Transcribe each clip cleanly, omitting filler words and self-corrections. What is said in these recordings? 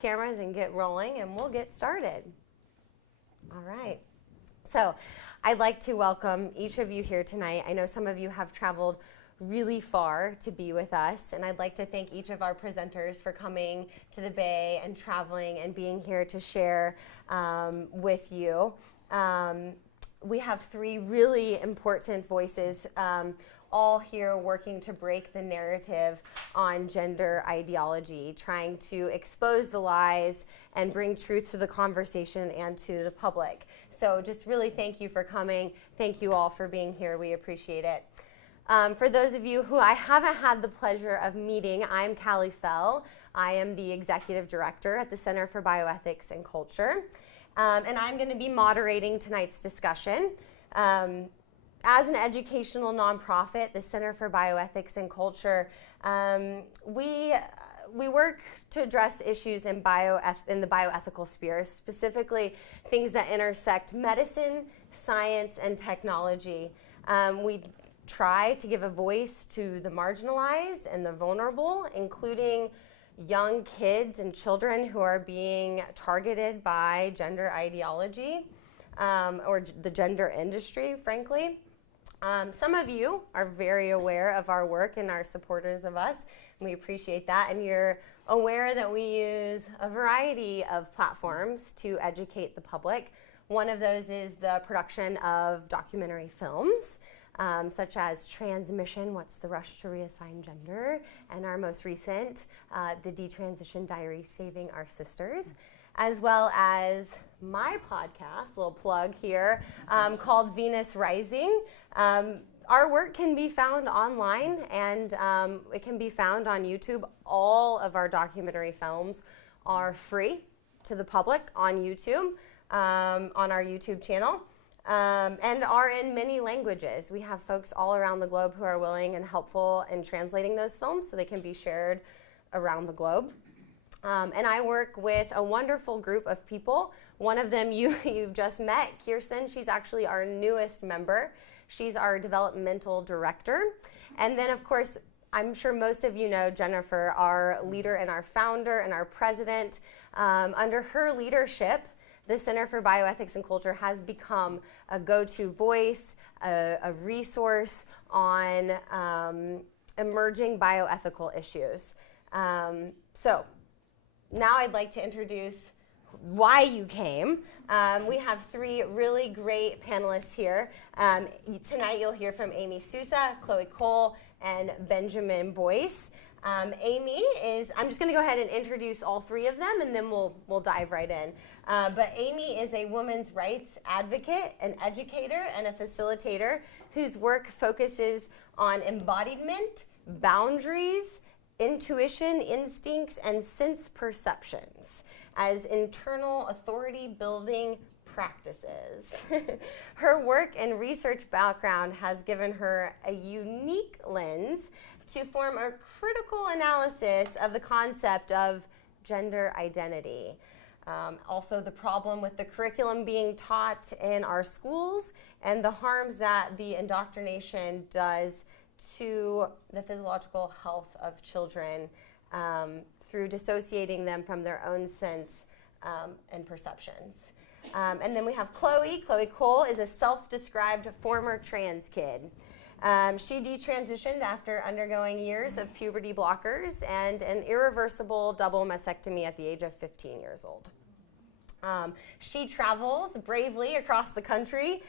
cameras and get rolling, and we'll get started. All right. So I'd like to welcome each of you here tonight. I know some of you have traveled really far to be with us, and I'd like to thank each of our presenters for coming to the Bay and traveling and being here to share with you. We have three really important voices all here working to break the narrative on gender ideology, trying to expose the lies and bring truth to the conversation and to the public. So just really thank you for coming. Thank you all for being here. We appreciate it. For those of you who I haven't had the pleasure of meeting, I'm Callie Fell. I am the Executive Director at the Center for Bioethics and Culture. And I'm going to be moderating tonight's discussion. As an educational nonprofit, the Center for Bioethics and Culture, we work to address issues in the bioethical sphere, specifically things that intersect medicine, science, and technology. We try to give a voice to the marginalized and the vulnerable, including young kids and children who are being targeted by gender ideology or the gender industry, frankly. Some of you are very aware of our work and are supporters of us, and we appreciate that. And you're aware that we use a variety of platforms to educate the public. One of those is the production of documentary films, such as Transmission, What's the Rush to Reassign Gender, and our most recent, The Detransition Diary, Saving Our Sisters, as well as my podcast, little plug here, called Venus Rising. Our work can be found online, and it can be found on YouTube. All of our documentary films are free to the public on YouTube, on our YouTube channel, and are in many languages. We have folks all around the globe who are willing and helpful in translating those films so they can be shared around the globe. And I work with a wonderful group of people. One of them you've just met, Kirsten. She's actually our newest member. She's our developmental director. And then, of course, I'm sure most of you know Jennifer, our leader and our founder and our president. Under her leadership, the Center for Bioethics and Culture has become a go-to voice, a resource on emerging bioethical issues. So now I'd like to introduce why you came. We have three really great panelists here. Tonight you'll hear from Amy Sousa, Chloe Cole, and Benjamin Boyce. Amy is, I'm just going to go ahead and introduce all three of them, and then we'll dive right in. But Amy is a women's rights advocate, an educator, and a facilitator whose work focuses on embodiment, boundaries, intuition, instincts, and sense perceptions as internal authority building practices. Her work and research background has given her a unique lens to form a critical analysis of the concept of gender identity. Also the problem with the curriculum being taught in our schools and the harms that the indoctrination does to the physiological health of children through dissociating them from their own sense and perceptions. And then we have Chloe. Chloe Cole is a self-described former trans kid. She detransitioned after undergoing years of puberty blockers and an irreversible double mastectomy at the age of 15 years old. She travels bravely across the country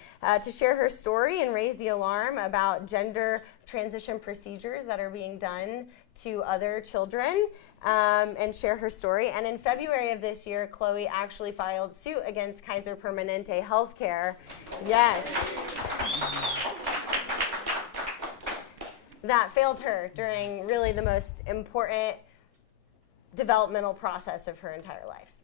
to share her story and raise the alarm about gender transition procedures that are being done to other children, and share her story. And in February of this year, Chloe actually filed suit against Kaiser Permanente Healthcare. Yes. That failed her during really the most important developmental process of her entire life.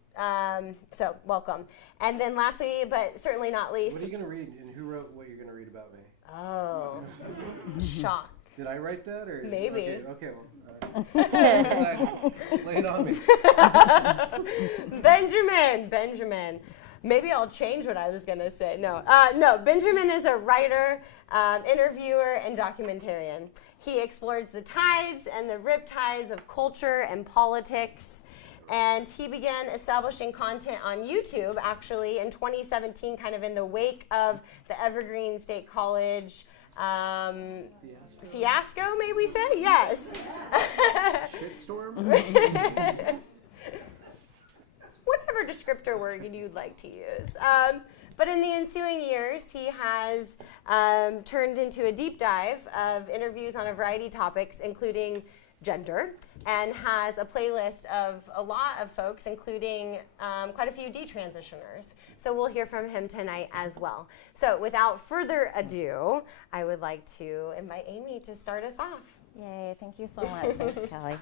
So welcome. And then lastly, but certainly not least. What are you going to read, and who wrote what you're going to read about me? Oh, shock. Did I write that? Or Maybe. Okay, well, all right. Lay it on me. Benjamin. Maybe I'll change what I was going to say. No, Benjamin is a writer, interviewer, and documentarian. He explores the tides and the riptides of culture and politics And he began establishing content on YouTube actually in 2017, kind of in the wake of the Evergreen State College fiasco, may we say? Yes. Shitstorm? Whatever descriptor word you'd like to use. But in the ensuing years, he has turned into a deep dive of interviews on a variety of topics, including gender, and has a playlist of a lot of folks, including quite a few detransitioners. So we'll hear from him tonight as well. So without further ado, I would like to invite Amy to start us off. Yay, thank you so much. Thanks, Kelly.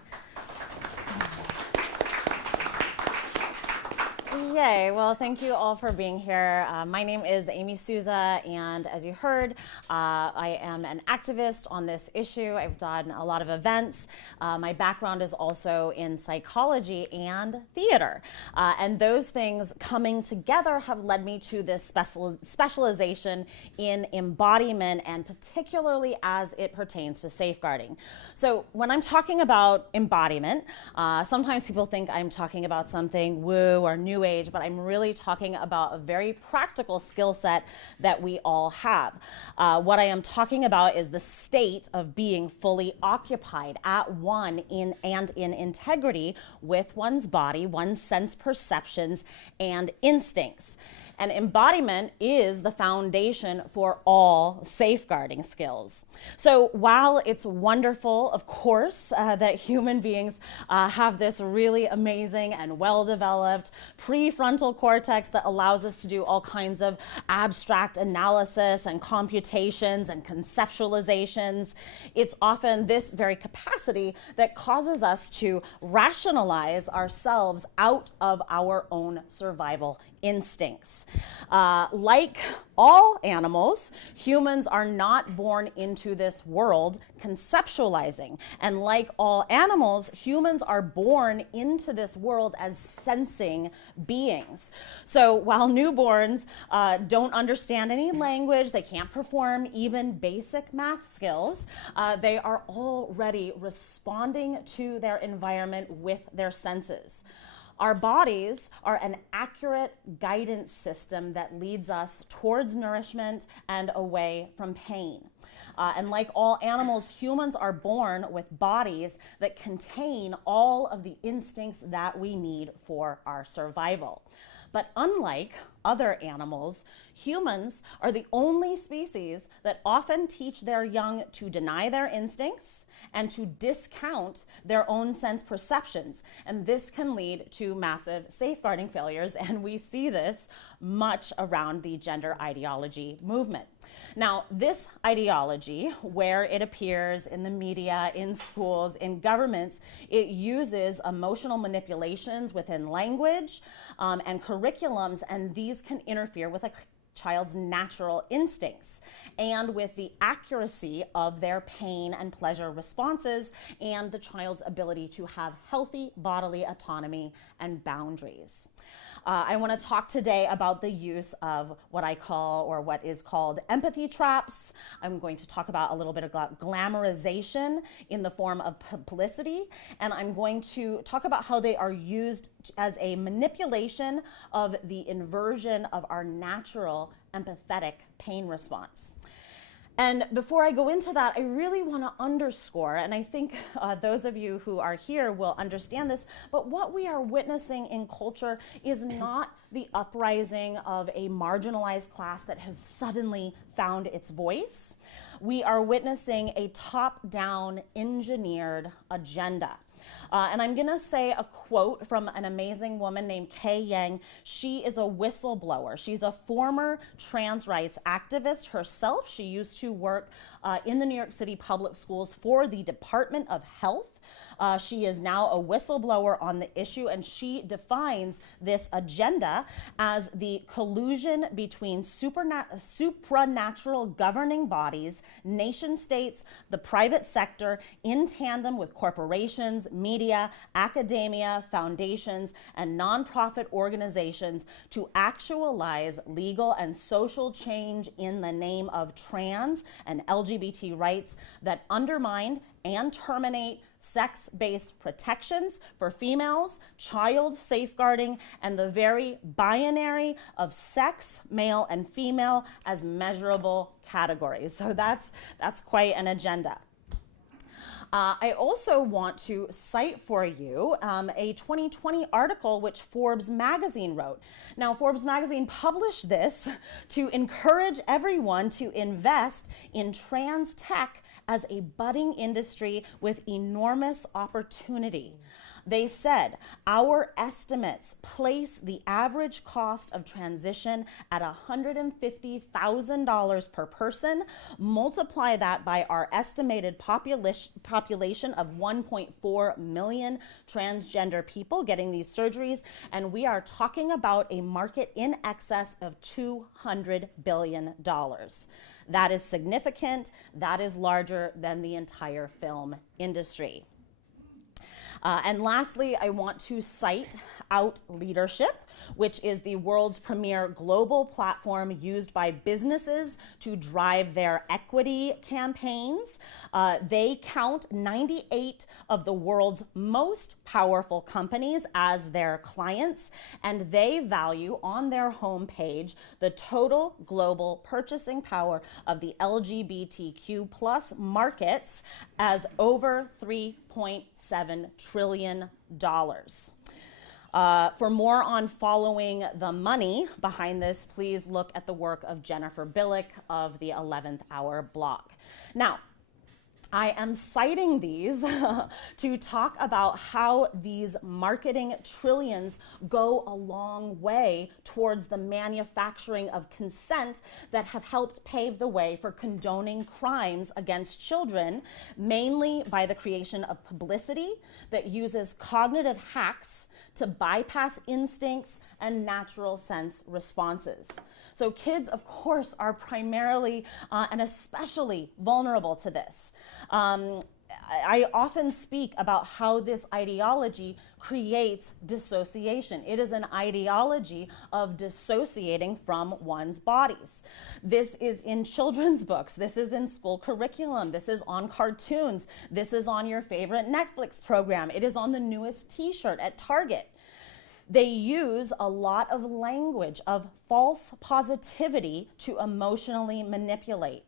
Yay, well, thank you all for being here. My name is Amy Souza, and as you heard, I am an activist on this issue. I've done a lot of events. My background is also in psychology and theater. And those things coming together have led me to this specialization in embodiment, and particularly as it pertains to safeguarding. So when I'm talking about embodiment, sometimes people think I'm talking about something woo or new age, but I'm really talking about a very practical skill set that we all have. What I am talking about is the state of being fully occupied at one in integrity with one's body, one's sense perceptions and instincts. And embodiment is the foundation for all safeguarding skills. So while it's wonderful, of course, that human beings have this really amazing and well-developed prefrontal cortex that allows us to do all kinds of abstract analysis and computations and conceptualizations, it's often this very capacity that causes us to rationalize ourselves out of our own survival instincts. Like all animals, humans are not born into this world conceptualizing. And like all animals, humans are born into this world as sensing beings. So while newborns don't understand any language, they can't perform even basic math skills, they are already responding to their environment with their senses. Our bodies are an accurate guidance system that leads us towards nourishment and away from pain. And like all animals, humans are born with bodies that contain all of the instincts that we need for our survival. But unlike other animals, humans are the only species that often teach their young to deny their instincts and to discount their own sense perceptions. And this can lead to massive safeguarding failures, and we see this much around the gender ideology movement. Now, this ideology, where it appears in the media, in schools, in governments, it uses emotional manipulations within language and curriculums, and these can interfere with a child's natural instincts and with the accuracy of their pain and pleasure responses and the child's ability to have healthy bodily autonomy and boundaries. I want to talk today about the use of what I call, or what is called, empathy traps. I'm going to talk about a little bit about glamorization in the form of publicity, and I'm going to talk about how they are used as a manipulation of the inversion of our natural empathetic pain response. And before I go into that, I really want to underscore, and I think those of you who are here will understand this, but what we are witnessing in culture is not the uprising of a marginalized class that has suddenly found its voice. We are witnessing a top-down engineered agenda. And I'm going to say a quote from an amazing woman named Kay Yang. She is a whistleblower. She's a former trans rights activist herself. She used to work in the New York City public schools for the Department of Health. She is now a whistleblower on the issue, and she defines this agenda as the collusion between supranatural governing bodies, nation states, the private sector, in tandem with corporations, media, academia, foundations, and nonprofit organizations to actualize legal and social change in the name of trans and LGBT rights that undermine and terminate sex-based protections for females, child safeguarding, and the very binary of sex, male and female, as measurable categories. So that's quite an agenda. I also want to cite for you a 2020 article which Forbes magazine wrote. Now, Forbes magazine published this to encourage everyone to invest in trans tech as a budding industry with enormous opportunity. They said, our estimates place the average cost of transition at $150,000 per person. Multiply that by our estimated population of 1.4 million transgender people getting these surgeries, and we are talking about a market in excess of $200 billion. That is significant. That is larger than the entire film industry. And lastly, I want to cite Out Leadership, which is the world's premier global platform used by businesses to drive their equity campaigns. They count 98 of the world's most powerful companies as their clients, and they value on their homepage the total global purchasing power of the LGBTQ plus markets as over $3.7 trillion. For more on following the money behind this, please look at the work of Jennifer Billick of the 11th Hour blog. Now, I am citing these to talk about how these marketing trillions go a long way towards the manufacturing of consent that have helped pave the way for condoning crimes against children, mainly by the creation of publicity that uses cognitive hacks to bypass instincts and natural sense responses. So kids, of course, are primarily and especially vulnerable to this. I often speak about how this ideology creates dissociation. It is an ideology of dissociating from one's bodies. This is in children's books. This is in school curriculum. This is on cartoons. This is on your favorite Netflix program. It is on the newest t-shirt at Target. They use a lot of language of false positivity to emotionally manipulate.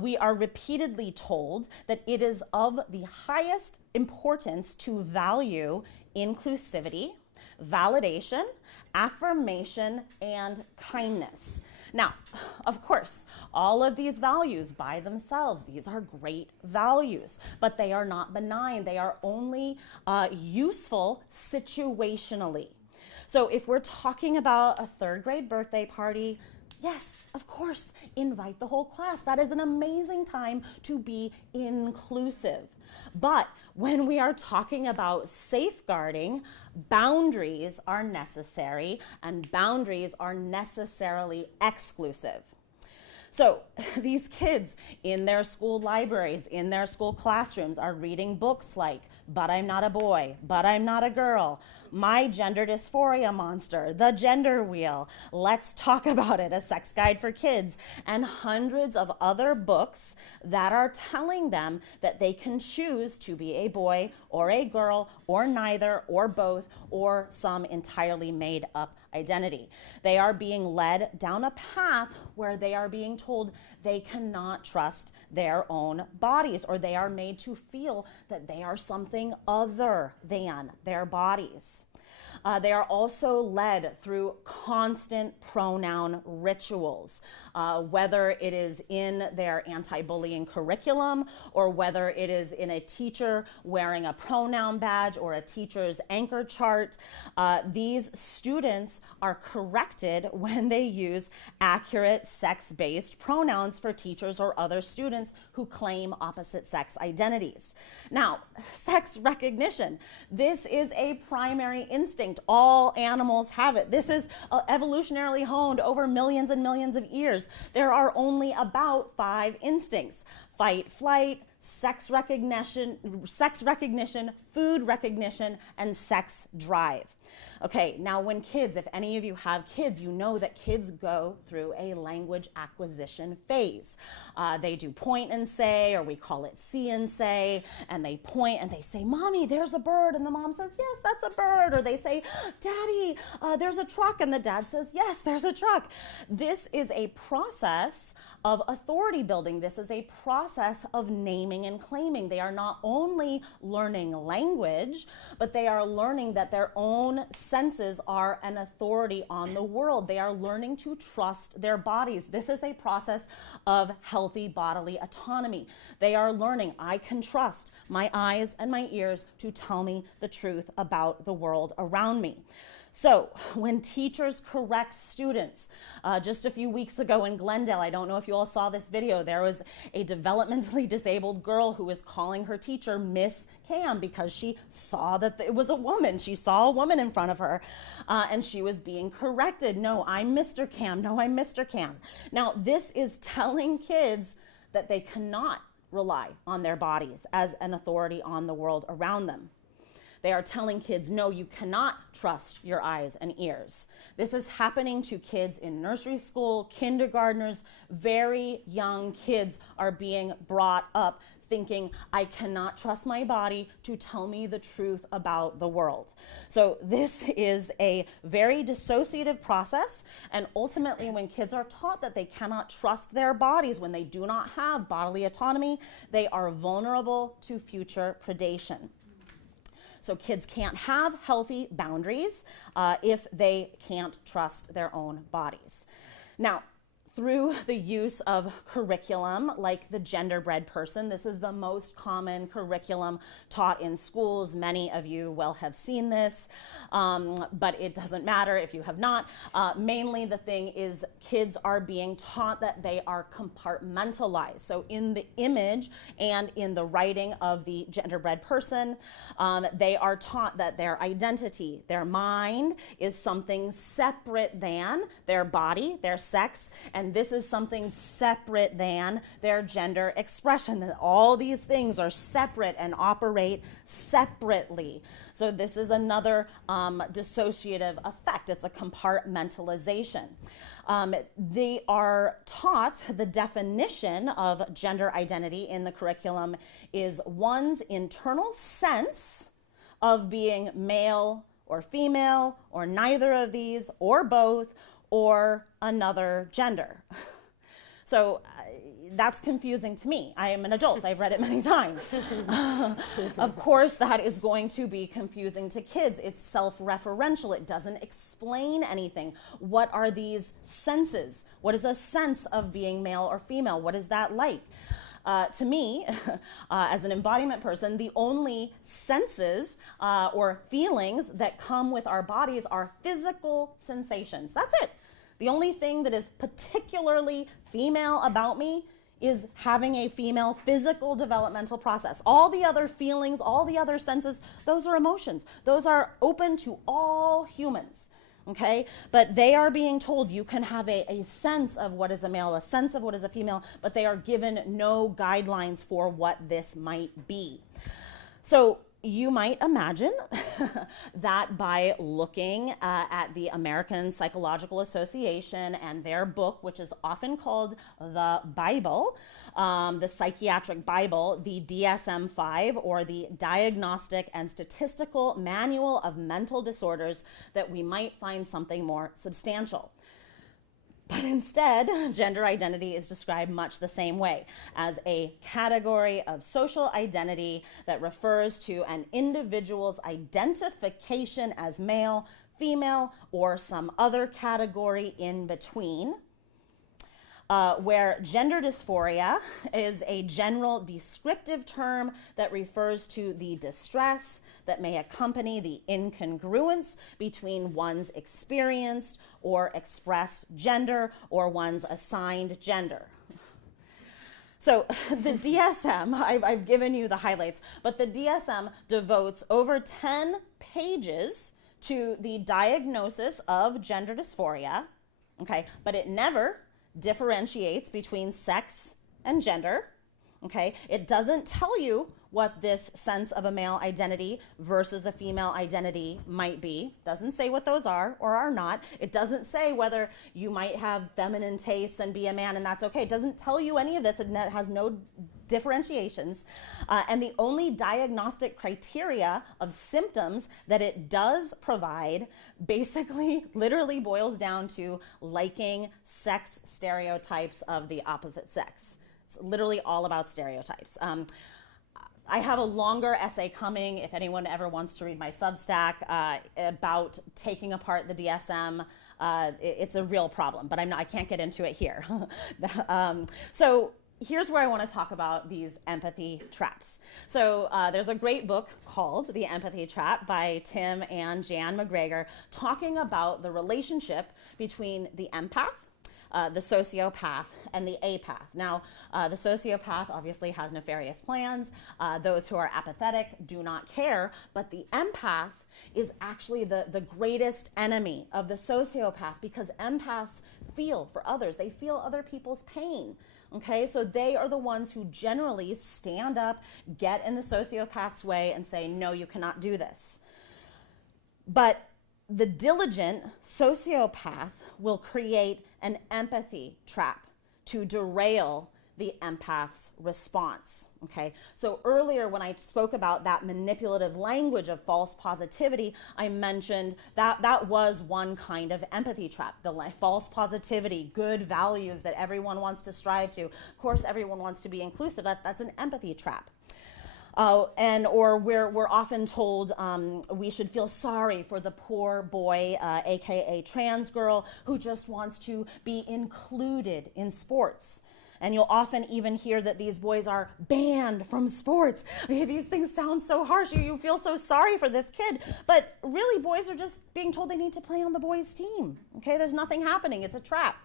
We are repeatedly told that it is of the highest importance to value inclusivity, validation, affirmation, and kindness. Now, of course, all of these values by themselves, these are great values, but they are not benign. They are only useful situationally. So if we're talking about a third grade birthday party, yes, of course, invite the whole class. That is an amazing time to be inclusive. But when we are talking about safeguarding, boundaries are necessary, and boundaries are necessarily exclusive. So these kids in their school libraries, in their school classrooms are reading books like But I'm Not a Boy, But I'm Not a Girl, My Gender Dysphoria Monster, The Gender Wheel, Let's Talk About It, A Sex Guide for Kids, and hundreds of other books that are telling them that they can choose to be a boy or a girl or neither or both or some entirely made up identity. They are being led down a path where they are being told they cannot trust their own bodies, or they are made to feel that they are something other than their bodies. They are also led through constant pronoun rituals, whether it is in their anti-bullying curriculum or whether it is in a teacher wearing a pronoun badge or a teacher's anchor chart. These students are corrected when they use accurate sex-based pronouns for teachers or other students who claim opposite sex identities. Now, sex recognition. This is a primary instinct. All animals have it. This is evolutionarily honed over millions and millions of years. There are only about 5 instincts: fight, flight, sex recognition, food recognition, and sex drive. Okay, now when kids, if any of you have kids, you know that kids go through a language acquisition phase. They do point and say, or we call it see and say, and they point and they say, Mommy, there's a bird, and the mom says, yes, that's a bird. Or they say, Daddy, there's a truck, and the dad says, yes, there's a truck. This is a process of authority building. This is a process of naming and claiming. They are not only learning language, but they are learning that their own senses are an authority on the world. They are learning to trust their bodies. This is a process of healthy bodily autonomy. They are learning, I can trust my eyes and my ears to tell me the truth about the world around me. So when teachers correct students, just a few weeks ago in Glendale, I don't know if you all saw this video, there was a developmentally disabled girl who was calling her teacher Miss Cam because she saw that it was a woman. She saw a woman in front of her, and she was being corrected. No, I'm Mr. Cam. No, I'm Mr. Cam. Now, this is telling kids that they cannot rely on their bodies as an authority on the world around them. They are telling kids, no, you cannot trust your eyes and ears. This is happening to kids in nursery school, kindergartners. Very young kids are being brought up thinking, I cannot trust my body to tell me the truth about the world. So this is a very dissociative process, and ultimately when kids are taught that they cannot trust their bodies, when they do not have bodily autonomy, they are vulnerable to future predation. So kids can't have healthy boundaries if they can't trust their own bodies. Now, through the use of curriculum like the Genderbread Person, this is the most common curriculum taught in schools. Many of you will have seen this, but it doesn't matter if you have not. Mainly the thing is kids are being taught that they are compartmentalized. So in the image and in the writing of the Genderbread Person, they are taught that their identity, their mind, is something separate than their body, their sex, and this is something separate than their gender expression. That all these things are separate and operate separately. So this is another dissociative effect. It's a compartmentalization. They are taught the definition of gender identity in the curriculum is one's internal sense of being male or female or neither of these or both or another gender. So that's confusing to me. I am an adult. I've read it many times. Of course, that is going to be confusing to kids. It's self-referential. It doesn't explain anything. What are these senses? What is a sense of being male or female? What is that like? To me, as an embodiment person, the only senses or feelings that come with our bodies are physical sensations. That's it. The only thing that is particularly female about me is having a female physical developmental process. All the other feelings, all the other senses, those are emotions. Those are open to all humans. Okay, but they are being told you can have a sense of what is a male, a sense of what is a female, but they are given no guidelines for what this might be. So you might imagine that by looking at the American Psychological Association and their book, which is often called the Bible, the Psychiatric Bible, the DSM-5, or the Diagnostic and Statistical Manual of Mental Disorders, that we might find something more substantial. But instead, gender identity is described much the same way, as a category of social identity that refers to an individual's identification as male, female, or some other category in between. Where gender dysphoria is a general descriptive term that refers to the distress that may accompany the incongruence between one's experienced or expressed gender or one's assigned gender. So the DSM, I've given you the highlights, but the DSM devotes over 10 pages to the diagnosis of gender dysphoria, okay, but it never differentiates between sex and gender, okay? It doesn't tell you what this sense of a male identity versus a female identity might be. Doesn't say what those are or are not. It doesn't say whether you might have feminine tastes and be a man and that's okay. It doesn't tell you any of this. It has no differentiations. And the only diagnostic criteria of symptoms that it does provide basically literally boils down to liking sex stereotypes of the opposite sex. It's literally all about stereotypes. I have a longer essay coming if anyone ever wants to read my Substack about taking apart the DSM. It's a real problem, but I can't get into it here. So here's where I want to talk about these empathy traps. So there's a great book called The Empathy Trap by Tim and Jan McGregor, talking about the relationship between the empath, the sociopath, and the apath. Now, the sociopath obviously has nefarious plans. Those who are apathetic do not care, but the empath is actually the greatest enemy of the sociopath, because empaths feel for others. They feel other people's pain. Okay, so they are the ones who generally stand up, get in the sociopath's way, and say, no, you cannot do this. But the diligent sociopath will create an empathy trap to derail the empath's response. Okay, so earlier when I spoke about that manipulative language of false positivity, I mentioned that that was one kind of empathy trap, the false positivity, good values that everyone wants to strive to. Of course, everyone wants to be inclusive. That's an empathy trap. Or we're often told we should feel sorry for the poor boy, aka trans girl, who just wants to be included in sports. And you'll often even hear that these boys are banned from sports. These things sound so harsh. You feel so sorry for this kid. But really, boys are just being told they need to play on the boys' team. Okay, there's nothing happening. It's a trap.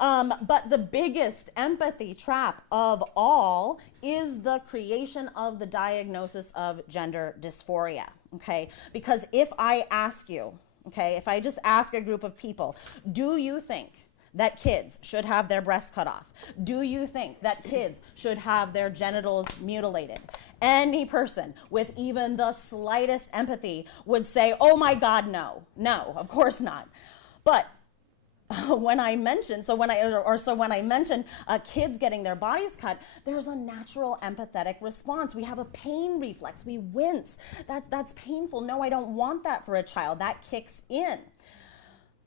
But the biggest empathy trap of all is the creation of the diagnosis of gender dysphoria. Okay, because if I ask you, okay, if I just ask a group of people, do you think that kids should have their breasts cut off? Do you think that kids should have their genitals mutilated? Any person with even the slightest empathy would say, oh my God, no. No, of course not. But when I mention kids getting their bodies cut, there's a natural empathetic response. We have a pain reflex. We wince. That's painful. No, I don't want that for a child. That kicks in.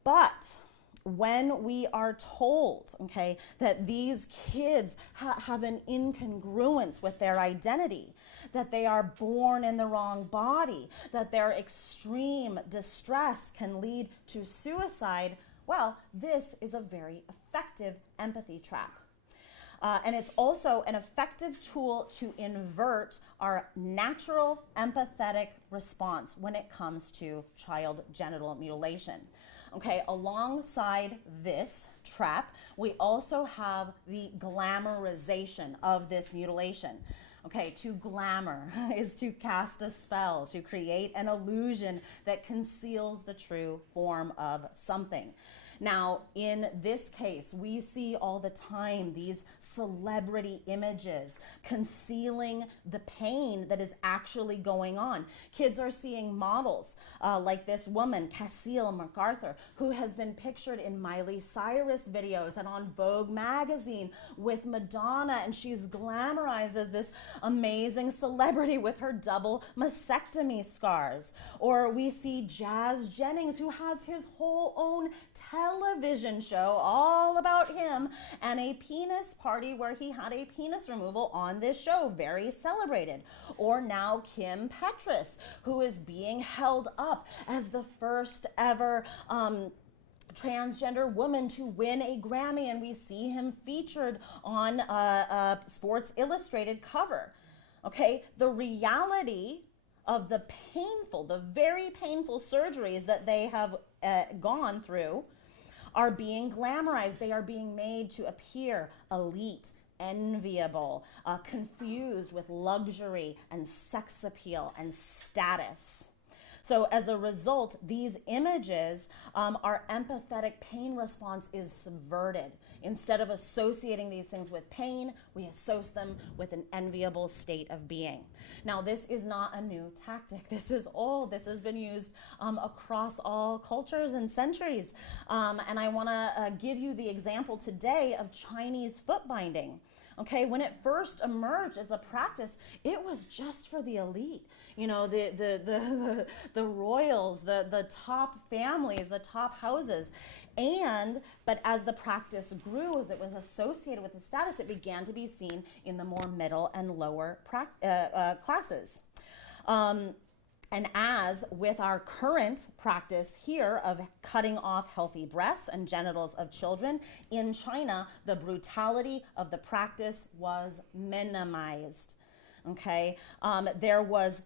But when we are told, okay, that these kids have an incongruence with their identity, that they are born in the wrong body, that their extreme distress can lead to suicide, well, this is a very effective empathy trap. And it's also an effective tool to invert our natural empathetic response when it comes to child genital mutilation. Okay, alongside this trap, we also have the glamorization of this mutilation. Okay, to glamour is to cast a spell, to create an illusion that conceals the true form of something. Now, in this case, we see all the time these celebrity images concealing the pain that is actually going on. Kids are seeing models like this woman, Cassile MacArthur, who has been pictured in Miley Cyrus videos and on Vogue magazine with Madonna, and she's glamorized as this amazing celebrity with her double mastectomy scars. Or we see Jazz Jennings, who has his whole own television show all about him and a penis party where he had a penis removal on this show, very celebrated. Or now Kim Petras, who is being held up as the first ever transgender woman to win a Grammy, and we see him featured on a Sports Illustrated cover. Okay, the reality of the very painful surgeries that they have gone through are being glamorized. They are being made to appear elite, enviable, confused with luxury and sex appeal and status. So as a result, these images, our empathetic pain response is subverted. Instead of associating these things with pain, we associate them with an enviable state of being. Now, this is not a new tactic. This has been used across all cultures and centuries. And I want to give you the example today of Chinese foot binding. Okay, when it first emerged as a practice, it was just for the elite. You know, the royals, the top families, the top houses. But as the practice grew, as it was associated with the status, it began to be seen in the more middle and lower classes. And as with our current practice here of cutting off healthy breasts and genitals of children, in China, the brutality of the practice was minimized. Okay, there was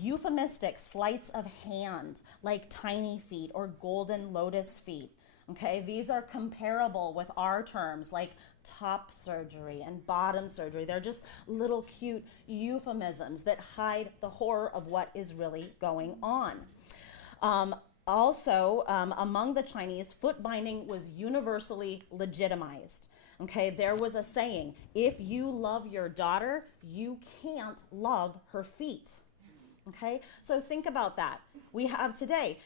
euphemistic sleights of hand, like tiny feet or golden lotus feet. Okay, these are comparable with our terms like top surgery and bottom surgery. They're just little cute euphemisms that hide the horror of what is really going on. Also, among the Chinese, foot binding was universally legitimized. Okay, there was a saying, if you love your daughter, you can't love her feet. Okay, so think about that. We have today,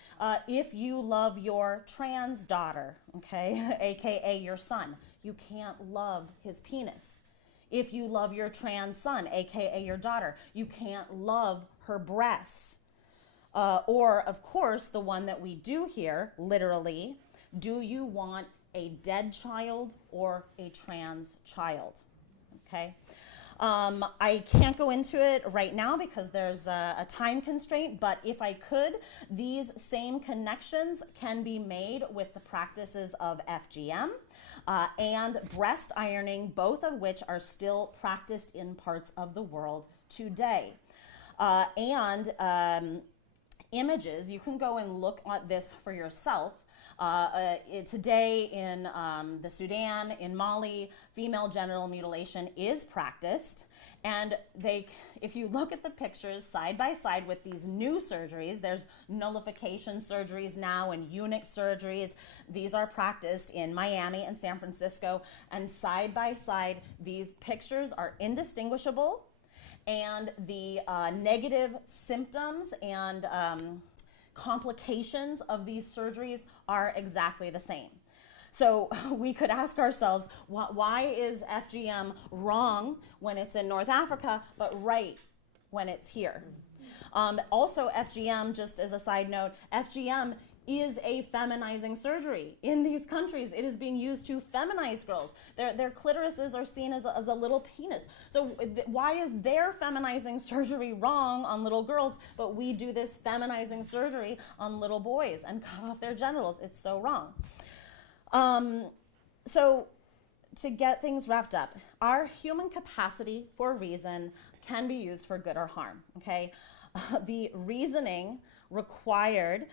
if you love your trans daughter, okay, AKA your son, you can't love his penis. If you love your trans son, AKA your daughter, you can't love her breasts. Or, of course, the one that we do here, literally, do you want a dead child or a trans child? Okay. I can't go into it right now because there's a time constraint, but if I could, these same connections can be made with the practices of FGM and breast ironing, both of which are still practiced in parts of the world today. Images, you can go and look at this for yourself. Today in the Sudan, in Mali, female genital mutilation is practiced. And if you look at the pictures side by side with these new surgeries, there's nullification surgeries now and eunuch surgeries. These are practiced in Miami and San Francisco. And side by side, these pictures are indistinguishable. And the negative symptoms and complications of these surgeries are exactly the same. So we could ask ourselves, why is FGM wrong when it's in North Africa, but right when it's here? Also, FGM, just as a side note, FGM is a feminizing surgery. In these countries, it is being used to feminize girls. Their clitorises are seen as a little penis. So why is their feminizing surgery wrong on little girls, but we do this feminizing surgery on little boys and cut off their genitals? It's so wrong. So to get things wrapped up, our human capacity for reason can be used for good or harm, okay? The reasoning required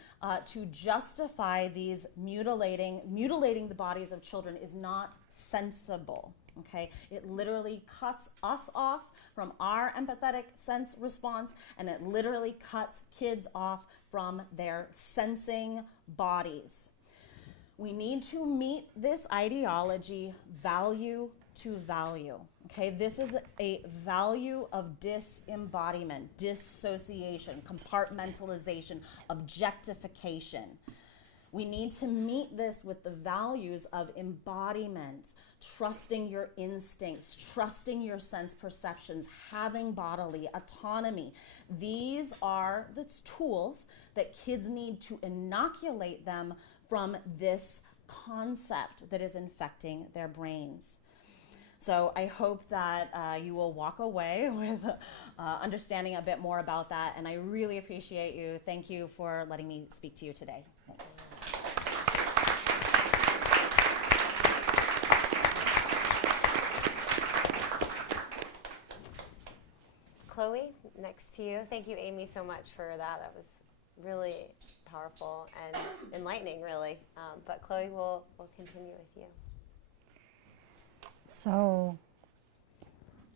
to justify these mutilating the bodies of children is not sensible, okay? It literally cuts us off from our empathetic sense response, and it literally cuts kids off from their sensing bodies. We need to meet this ideology value to value. Okay, this is a value of disembodiment, dissociation, compartmentalization, objectification. We need to meet this with the values of embodiment, trusting your instincts, trusting your sense perceptions, having bodily autonomy. These are the tools that kids need to inoculate them from this concept that is infecting their brains. So I hope that you will walk away with understanding a bit more about that, and I really appreciate you. Thank you for letting me speak to you today. Thanks. Chloe, next to you. Thank you, Amy, so much for that. That was really powerful and enlightening, really. But Chloe, we'll continue with you. So,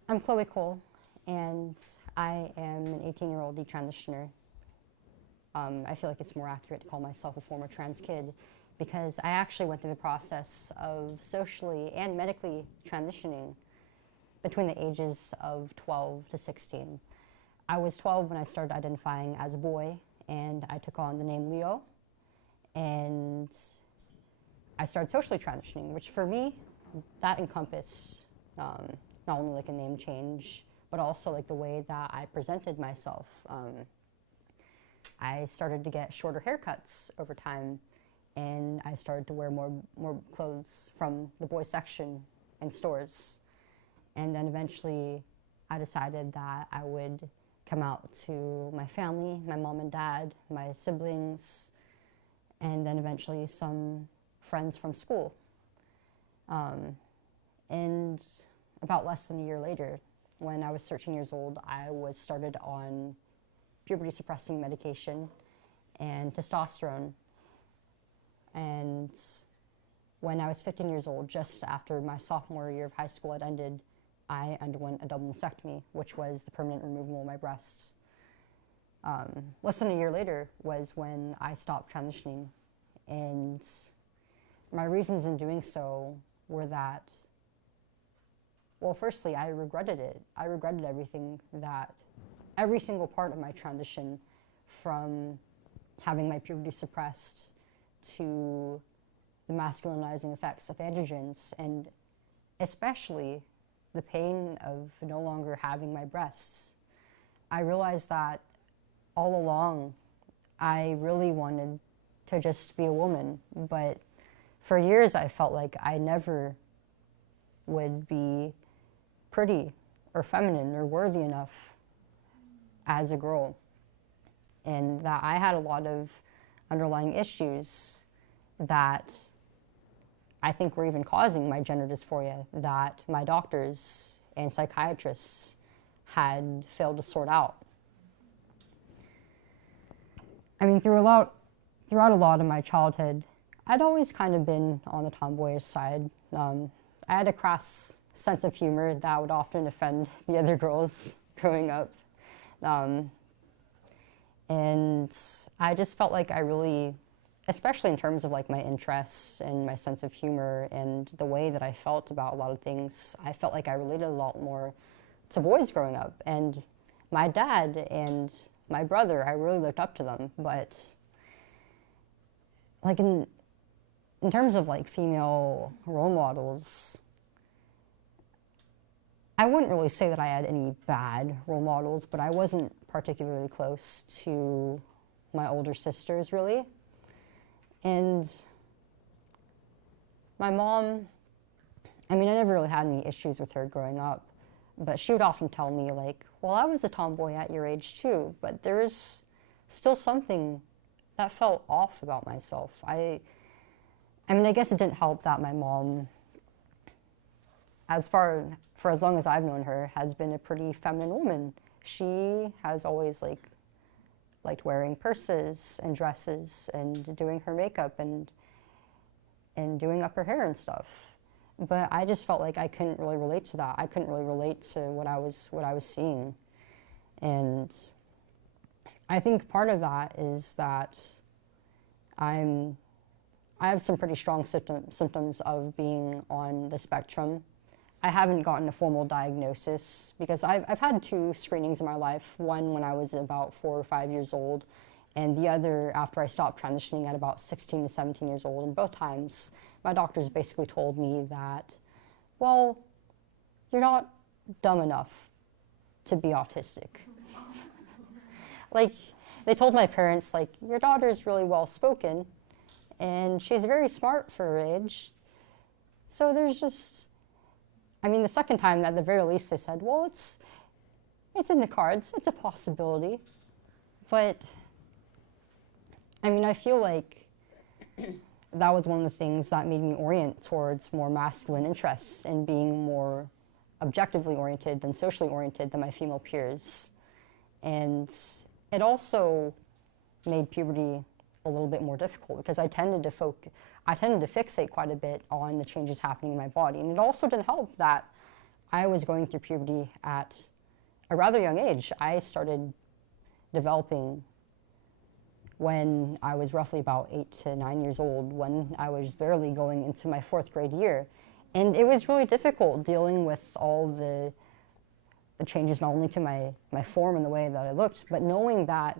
I'm Chloe Cole, and I am an 18-year-old detransitioner I feel like it's more accurate to call myself a former trans kid because I actually went through the process of socially and medically transitioning between the ages of 12 to 16. I was 12 when I started identifying as a boy, and I took on the name Leo, and I started socially transitioning, which for me, that encompassed not only like a name change, but also like the way that I presented myself. I started to get shorter haircuts over time, and I started to wear more clothes from the boys section in stores. And then eventually I decided that I would come out to my family, my mom and dad, my siblings, and then eventually some friends from school. And about less than a year later, when I was 13 years old, I was started on puberty suppressing medication and testosterone. And when I was 15 years old, just after my sophomore year of high school had ended, I underwent a double mastectomy, which was the permanent removal of my breasts. Less than a year later was when I stopped transitioning. And my reasons in doing so were that, well, firstly, I regretted it. I regretted every single part of my transition, from having my puberty suppressed to the masculinizing effects of androgens, and especially the pain of no longer having my breasts. I realized that all along I really wanted to just be a woman, but for years I felt like I never would be pretty or feminine or worthy enough as a girl, and that I had a lot of underlying issues that I think were even causing my gender dysphoria that my doctors and psychiatrists had failed to sort out. I mean, throughout a lot of my childhood, I'd always kind of been on the tomboyish side. I had a crass sense of humor that would often offend the other girls growing up. And I just felt like I really, especially in terms of like my interests and my sense of humor and the way that I felt about a lot of things, I felt like I related a lot more to boys growing up. And my dad and my brother, I really looked up to them. But like in terms of like female role models, I wouldn't really say that I had any bad role models, but I wasn't particularly close to my older sisters, really. And my mom, I mean, I never really had any issues with her growing up, but she would often tell me, like, well, I was a tomboy at your age too, but there's still something that felt off about myself. I mean, I guess it didn't help that my mom, for as long as I've known her, has been a pretty feminine woman. She has always liked wearing purses and dresses and doing her makeup and doing up her hair and stuff. But I just felt like I couldn't really relate to that. I couldn't really relate to what I was seeing. And I think part of that is that I have some pretty strong symptoms of being on the spectrum. I haven't gotten a formal diagnosis because I've had 2 screenings in my life, one when I was about 4 or 5 years old, and the other after I stopped transitioning at about 16 to 17 years old. And both times, my doctors basically told me that, well, you're not dumb enough to be autistic. Like, they told my parents, like, your daughter's really well-spoken, and she's very smart for her age, so there's just... I mean, the second time, at the very least, they said, well, it's in the cards, it's a possibility. But, I mean, I feel like that was one of the things that made me orient towards more masculine interests and being more objectively oriented than socially oriented than my female peers. And it also made puberty a little bit more difficult because I tended to fixate quite a bit on the changes happening in my body. And it also didn't help that I was going through puberty at a rather young age. I started developing when I was roughly about 8 to 9 years old, when I was barely going into my 4th grade year. And it was really difficult dealing with all the changes, not only to my form and the way that I looked, but knowing that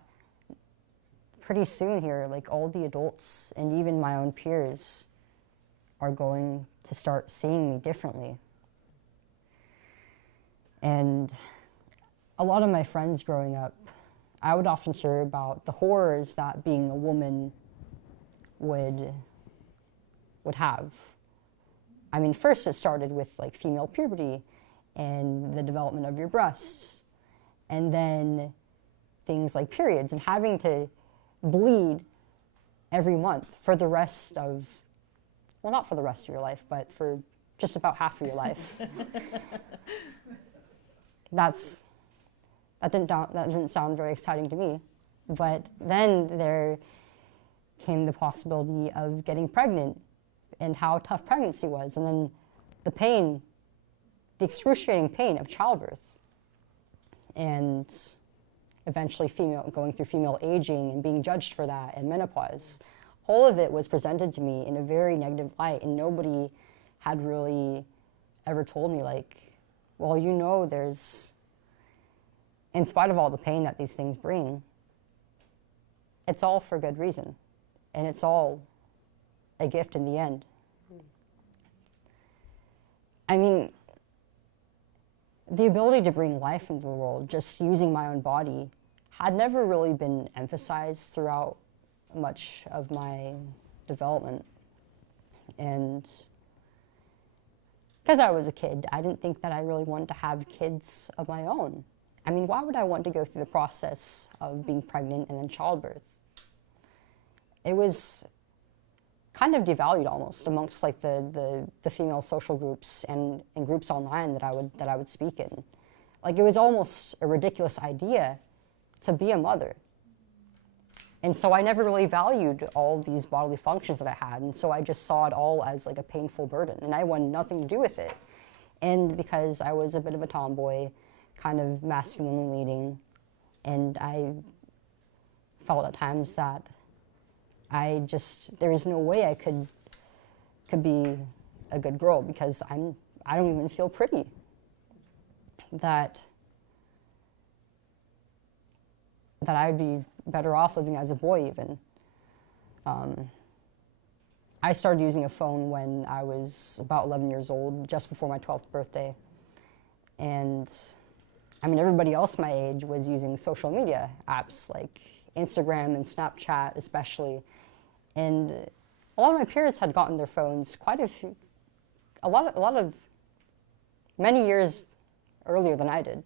pretty soon here, like all the adults and even my own peers are going to start seeing me differently. And a lot of my friends growing up, I would often hear about the horrors that being a woman would have. I mean, first it started with like female puberty and the development of your breasts, and then things like periods and having to bleed every month for the rest of, well, not for the rest of your life, but for just about half of your life. That didn't sound very exciting to me. But then there came the possibility of getting pregnant and how tough pregnancy was, and then the pain, the excruciating pain of childbirth, and eventually going through female aging and being judged for that, and menopause. All of it was presented to me in a very negative light, and nobody had really ever told me, like, well, you know, there's, in spite of all the pain that these things bring, it's all for good reason, and it's all a gift in the end. I mean, the ability to bring life into the world, just using my own body, had never really been emphasized throughout much of my development. And because I was a kid, I didn't think that I really wanted to have kids of my own. I mean, why would I want to go through the process of being pregnant and then childbirth? It was kind of devalued almost amongst like the female social groups and groups online that I would speak in. Like, it was almost a ridiculous idea to be a mother. And so I never really valued all these bodily functions that I had, and so I just saw it all as like a painful burden, and I wanted nothing to do with it. And because I was a bit of a tomboy, kind of masculinely leading, and I felt at times that there was no way I could be a good girl, because I don't even feel pretty. That I'd be better off living as a boy even. I started using a phone when I was about 11 years old, just before my 12th birthday. And I mean, everybody else my age was using social media apps like Instagram and Snapchat especially. And a lot of my peers had gotten their phones many years earlier than I did.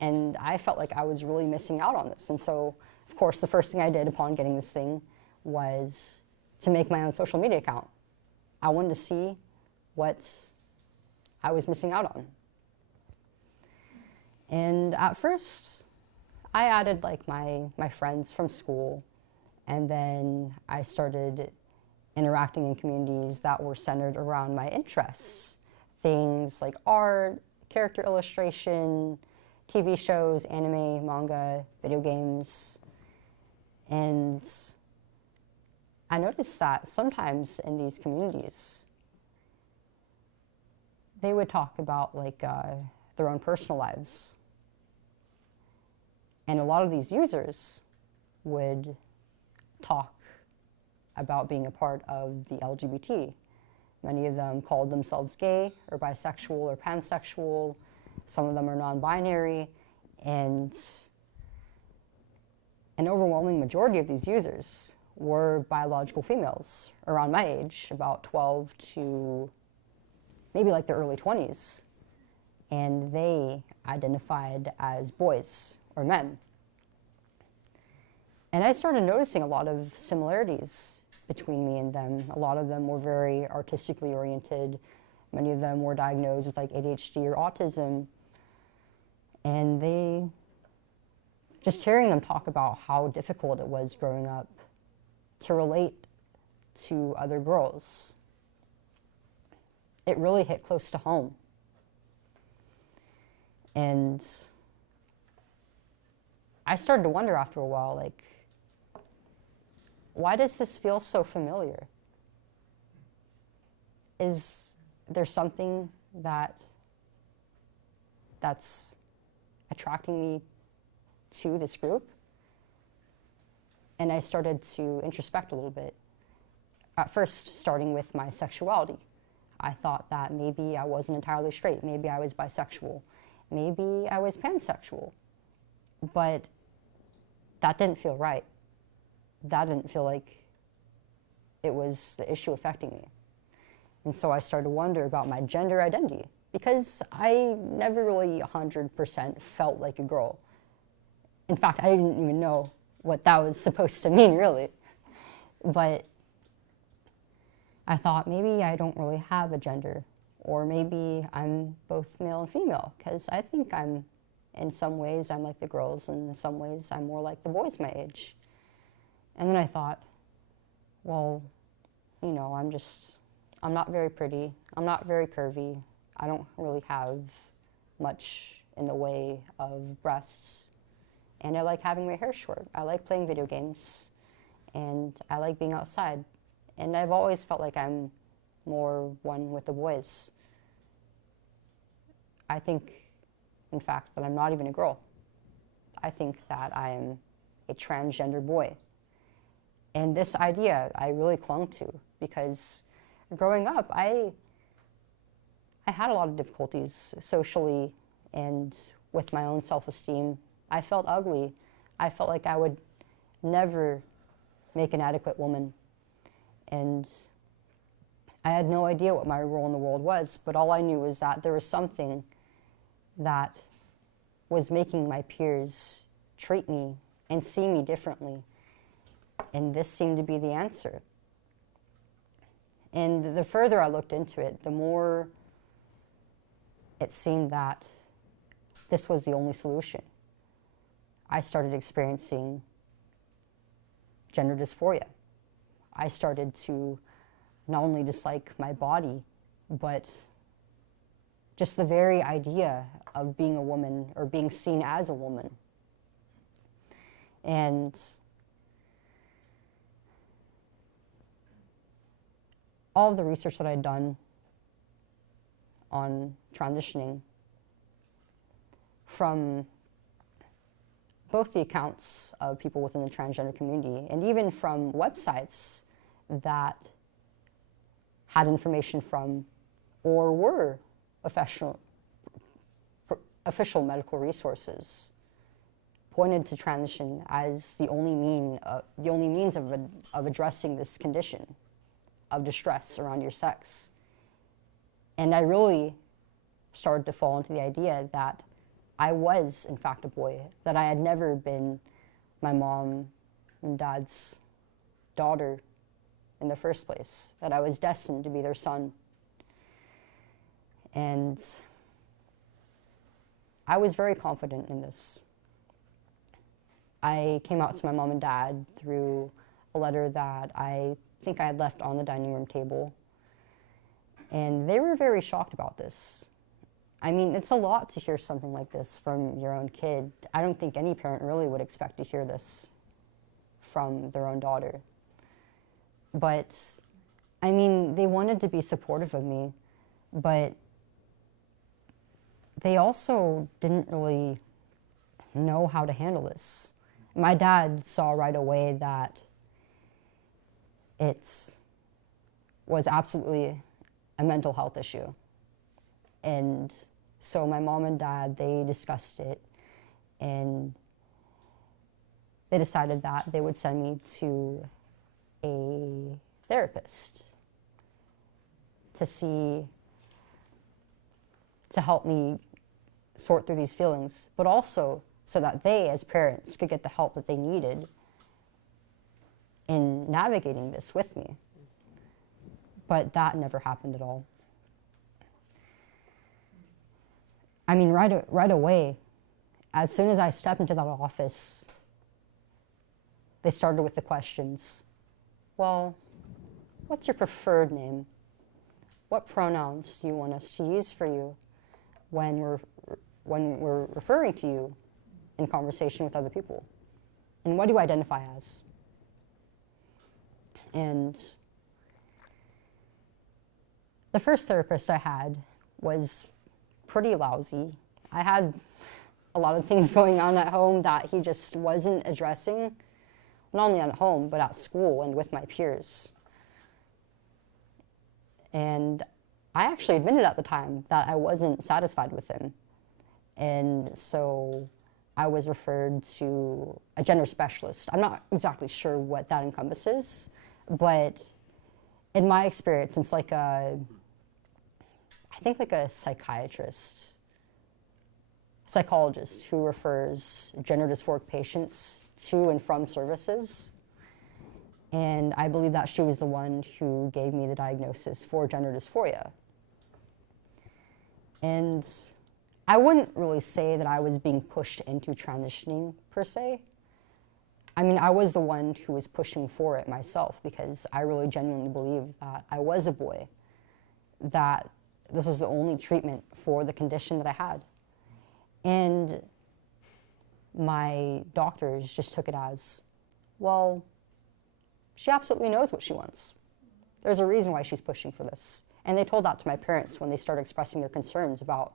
And I felt like I was really missing out on this. And so, of course, the first thing I did upon getting this thing was to make my own social media account. I wanted to see what I was missing out on. And at first, I added like my friends from school, and then I started interacting in communities that were centered around my interests. Things like art, character illustration, TV shows, anime, manga, video games. And I noticed that sometimes in these communities, they would talk about like their own personal lives. And a lot of these users would talk about being a part of the LGBT. Many of them called themselves gay or bisexual or pansexual. Some of them are non-binary, and an overwhelming majority of these users were biological females around my age, about 12 to maybe like the early 20s, and they identified as boys or men. And I started noticing a lot of similarities between me and them. A lot of them were very artistically oriented. Many of them were diagnosed with like ADHD or autism. And just hearing them talk about how difficult it was growing up to relate to other girls, it really hit close to home. And I started to wonder after a while, like, why does this feel so familiar? Is there something that's attracting me to this group? And I started to introspect a little bit. At first, starting with my sexuality. I thought that maybe I wasn't entirely straight, maybe I was bisexual, maybe I was pansexual. But that didn't feel right. That didn't feel like it was the issue affecting me. And so I started to wonder about my gender identity, because I never really 100% felt like a girl. In fact, I didn't even know what that was supposed to mean, really. But I thought maybe I don't really have a gender, or maybe I'm both male and female, because I think in some ways I'm like the girls, and in some ways I'm more like the boys my age. And then I thought, well, you know, I'm not very pretty, I'm not very curvy, I don't really have much in the way of breasts, and I like having my hair short, I like playing video games, and I like being outside. And I've always felt like I'm more one with the boys. I think, in fact, that I'm not even a girl. I think that I am a transgender boy. And this idea I really clung to, because growing up, I had a lot of difficulties socially and with my own self-esteem. I felt ugly. I felt like I would never make an adequate woman. And I had no idea what my role in the world was, but all I knew was that there was something that was making my peers treat me and see me differently. And this seemed to be the answer. And the further I looked into it, the more it seemed that this was the only solution. I started experiencing gender dysphoria. I started to not only dislike my body, but just the very idea of being a woman or being seen as a woman. And all of the research that I'd done on transitioning, from both the accounts of people within the transgender community and even from websites that had information from or were official medical resources, pointed to transition as the only means of addressing this condition of distress around your sex. And I really started to fall into the idea that I was, in fact, a boy, that I had never been my mom and dad's daughter in the first place, that I was destined to be their son. And I was very confident in this. I came out to my mom and dad through a letter that I think I had left on the dining room table, and they were very shocked about this. I mean, it's a lot to hear something like this from your own kid. I don't think any parent really would expect to hear this from their own daughter. But, I mean, they wanted to be supportive of me, but they also didn't really know how to handle this. My dad saw right away that it was absolutely a mental health issue. And so my mom and dad, they discussed it, and they decided that they would send me to a therapist to help me sort through these feelings, but also so that they, as parents, could get the help that they needed in navigating this with me. But that never happened at all. I mean, right away, as soon as I stepped into that office, they started with the questions. Well, what's your preferred name? What pronouns do you want us to use for you when we're referring to you in conversation with other people? And what do you identify as? And the first therapist I had was pretty lousy. I had a lot of things going on at home that he just wasn't addressing, not only at home, but at school and with my peers. And I actually admitted at the time that I wasn't satisfied with him. And so I was referred to a gender specialist. I'm not exactly sure what that encompasses, but in my experience, it's like I think like a psychologist who refers gender dysphoric patients to and from services. And I believe that she was the one who gave me the diagnosis for gender dysphoria. And I wouldn't really say that I was being pushed into transitioning per se. I mean, I was the one who was pushing for it myself because I really genuinely believed that I was a boy, that this was the only treatment for the condition that I had. And my doctors just took it as, well, she absolutely knows what she wants. There's a reason why she's pushing for this. And they told that to my parents when they started expressing their concerns about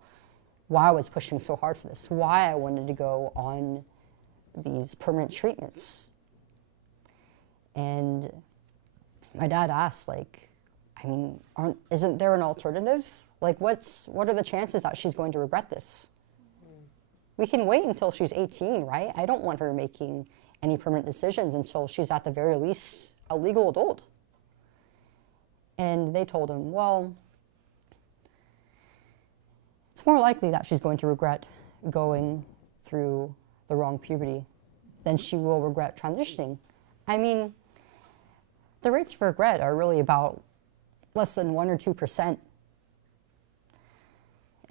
why I was pushing so hard for this, why I wanted to go on these permanent treatments. And my dad asked, like, I mean, isn't there an alternative? Like, what are the chances that she's going to regret this? We can wait until she's 18, right? I don't want her making any permanent decisions until she's at the very least a legal adult. And they told him, well, it's more likely that she's going to regret going through the wrong puberty than she will regret transitioning. I mean, the rates of regret are really about less than 1 or 2%.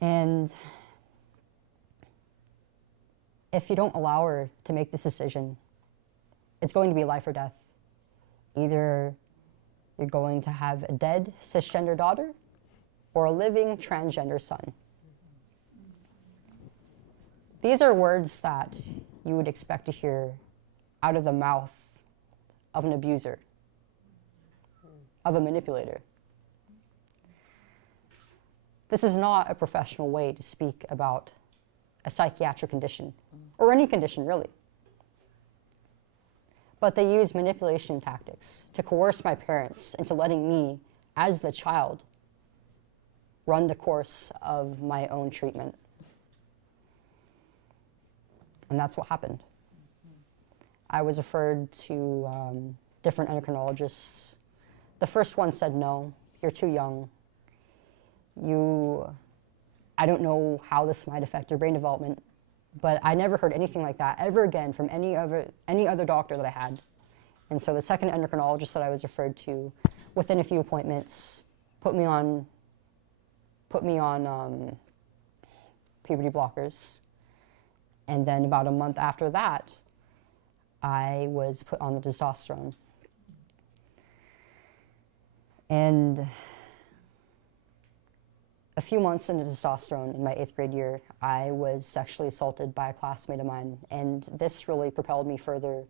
And if you don't allow her to make this decision, it's going to be life or death. Either you're going to have a dead cisgender daughter or a living transgender son. These are words that you would expect to hear out of the mouth of an abuser, of a manipulator. This is not a professional way to speak about a psychiatric condition, or any condition really. But they use manipulation tactics to coerce my parents into letting me, as the child, run the course of my own treatment. And that's what happened. I was referred to different endocrinologists. The first one said, no, you're too young. I don't know how this might affect your brain development, but I never heard anything like that ever again from any other doctor that I had. And so the second endocrinologist that I was referred to, within a few appointments, put me on puberty blockers. And then about a month after that, I was put on the testosterone. And a few months into testosterone in my 8th grade year, I was sexually assaulted by a classmate of mine. And this really propelled me further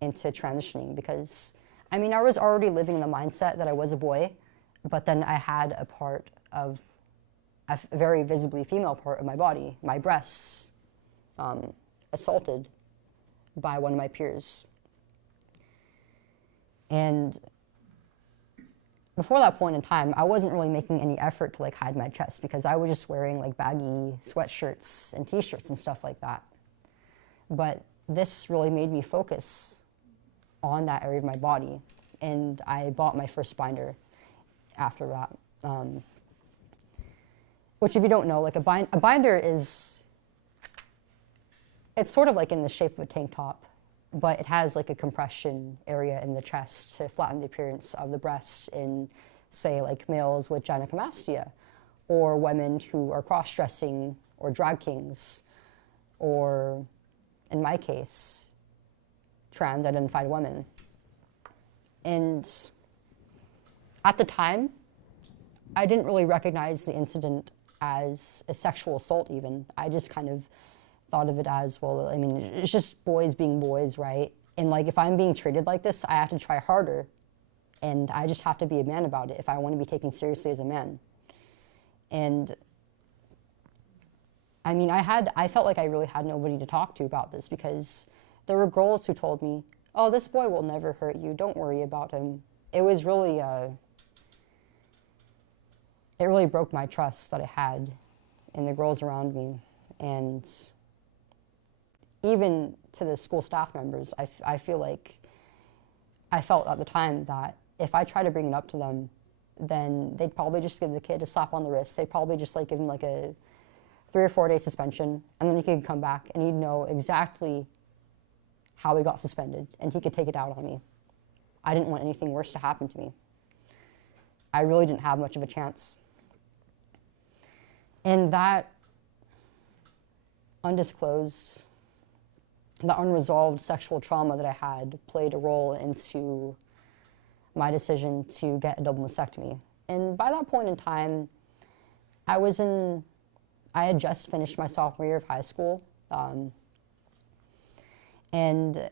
into transitioning because, I mean, I was already living in the mindset that I was a boy, but then I had a very visibly female part of my body, my breasts, assaulted by one of my peers. And before that point in time, I wasn't really making any effort to like hide my chest because I was just wearing like baggy sweatshirts and t-shirts and stuff like that. But this really made me focus on that area of my body. And I bought my first binder after that. Which if you don't know, like a binder is, it's sort of like in the shape of a tank top, but it has like a compression area in the chest to flatten the appearance of the breasts in, say, like males with gynecomastia, or women who are cross-dressing, or drag kings, or, in my case, trans-identified women. And at the time, I didn't really recognize the incident as a sexual assault even. I just kind of thought of it as, well, I mean, it's just boys being boys, right? And like, if I'm being treated like this, I have to try harder and I just have to be a man about it if I want to be taken seriously as a man. And I mean, I felt like I really had nobody to talk to about this, because there were girls who told me, oh, this boy will never hurt you, don't worry about him. It was really, it really broke my trust that I had in the girls around me. And even to the school staff members, I feel like I felt at the time that if I tried to bring it up to them, then they'd probably just give the kid a slap on the wrist. They'd probably just like give him like a 3 or 4 day suspension, and then he could come back and he'd know exactly how he got suspended, and he could take it out on me. I didn't want anything worse to happen to me. I really didn't have much of a chance. And that undisclosed, the unresolved sexual trauma that I had played a role into my decision to get a double mastectomy. And by that point in time, I had just finished my sophomore year of high school. And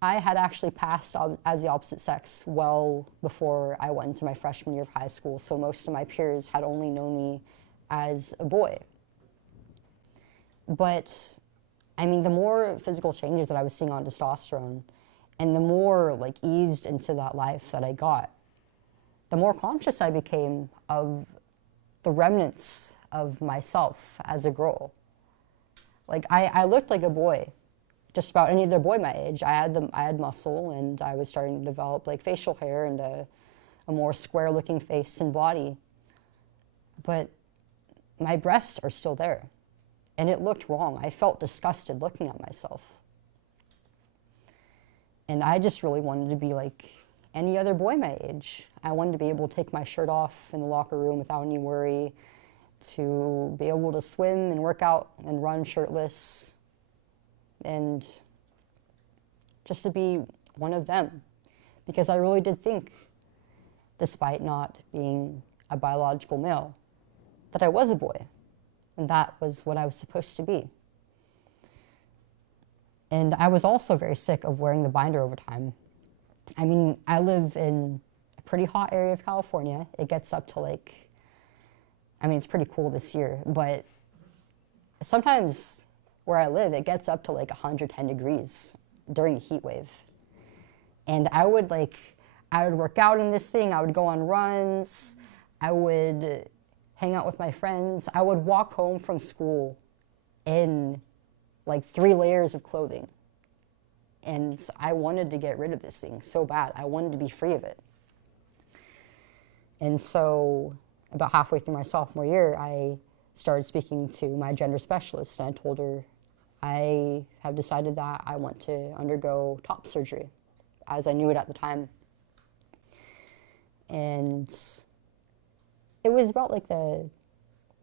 I had actually passed as the opposite sex well before I went into my freshman year of high school, so most of my peers had only known me as a boy. But, I mean, the more physical changes that I was seeing on testosterone, and the more like eased into that life that I got, the more conscious I became of the remnants of myself as a girl. Like, I looked like a boy, just about any other boy my age. I had muscle, and I was starting to develop like facial hair and a more square-looking face and body. But my breasts are still there, and it looked wrong. I felt disgusted looking at myself. And I just really wanted to be like any other boy my age. I wanted to be able to take my shirt off in the locker room without any worry, to be able to swim and work out and run shirtless, and just to be one of them. Because I really did think, despite not being a biological male, that I was a boy, and that was what I was supposed to be. And I was also very sick of wearing the binder over time. I mean, I live in a pretty hot area of California. It gets up to like, I mean, it's pretty cool this year, but sometimes where I live, it gets up to like 110 degrees during a heat wave. And I would work out in this thing, I would go on runs, I would hang out with my friends, I would walk home from school in like 3 layers of clothing. And I wanted to get rid of this thing so bad. I wanted to be free of it. And so about halfway through my sophomore year, I started speaking to my gender specialist, and I told her I have decided that I want to undergo top surgery, as I knew it at the time. And it was about like the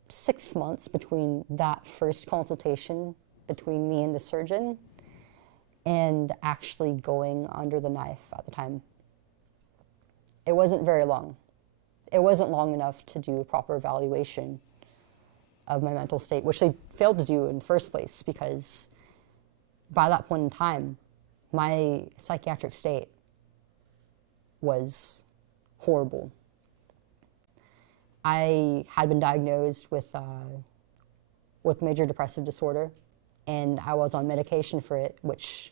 6 months between that first consultation between me and the surgeon and actually going under the knife at the time. It wasn't very long. It wasn't long enough to do a proper evaluation of my mental state, which they failed to do in the first place, because by that point in time, my psychiatric state was horrible. I had been diagnosed with major depressive disorder, and I was on medication for it, which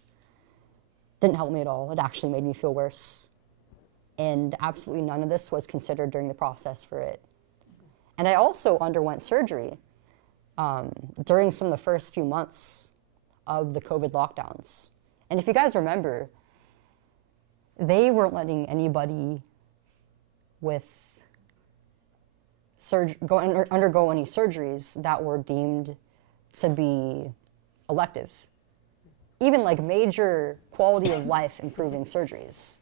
didn't help me at all. It actually made me feel worse. And absolutely none of this was considered during the process for it. And I also underwent surgery during some of the first few months of the COVID lockdowns. And if you guys remember, they weren't letting anybody with undergo any surgeries that were deemed to be elective. Even like major quality of life improving surgeries.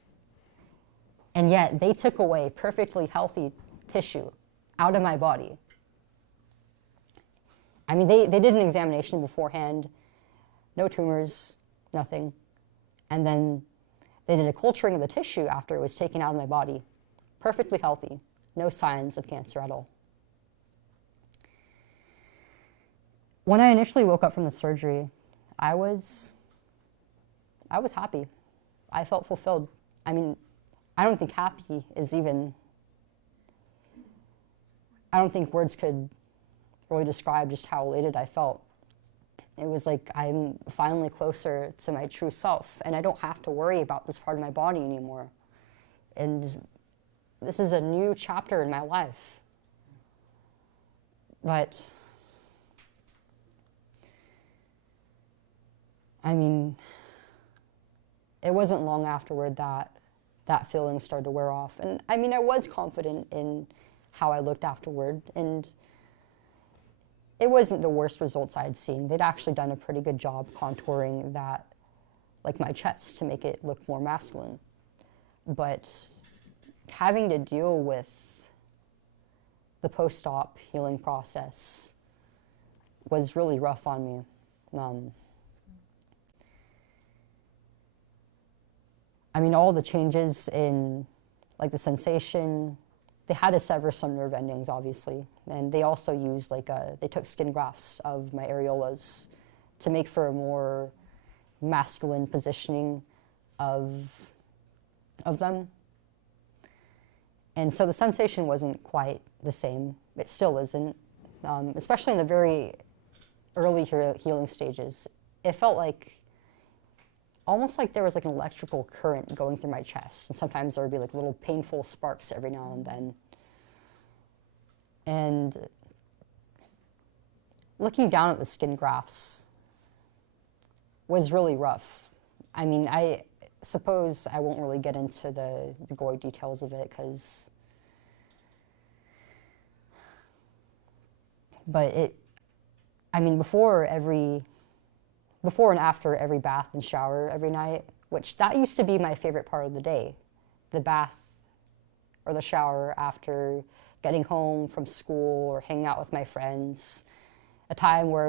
And yet they took away perfectly healthy tissue out of my body. I mean, they did an examination beforehand, no tumors, nothing. And then they did a culturing of the tissue after it was taken out of my body, perfectly healthy, no signs of cancer at all. When I initially woke up from the surgery, I was happy. I felt fulfilled. I mean, I don't think happy is even, I don't think words could really describe just how elated I felt. It was like I'm finally closer to my true self, and I don't have to worry about this part of my body anymore. And this is a new chapter in my life. But, I mean, it wasn't long afterward that that feeling started to wear off. And I mean, I was confident in how I looked afterward, and it wasn't the worst results I had seen. They'd actually done a pretty good job contouring that, like my chest, to make it look more masculine. But having to deal with the post-op healing process was really rough on me. I mean, all the changes in, like, the sensation, they had to sever some nerve endings, obviously. And they also used, they took skin grafts of my areolas to make for a more masculine positioning of them. And so the sensation wasn't quite the same. It still isn't, especially in the very early healing stages. It felt like, almost like there was like an electrical current going through my chest. And sometimes there would be like little painful sparks every now and then. And looking down at the skin grafts was really rough. I mean, I suppose I won't really get into the gory details of it, but I mean, before and after every bath and shower every night, which that used to be my favorite part of the day, the bath or the shower after getting home from school or hanging out with my friends, a time where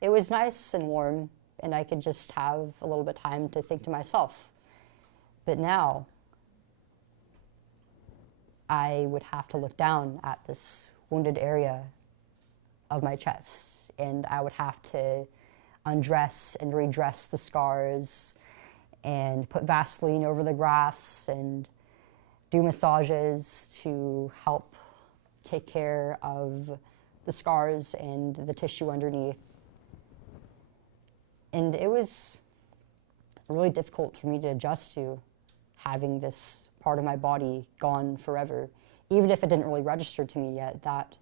it was nice and warm and I could just have a little bit of time to think to myself. But now, I would have to look down at this wounded area of my chest, and I would have to undress and redress the scars and put Vaseline over the grafts and do massages to help take care of the scars and the tissue underneath. And it was really difficult for me to adjust to having this part of my body gone forever, even if it didn't really register to me yet that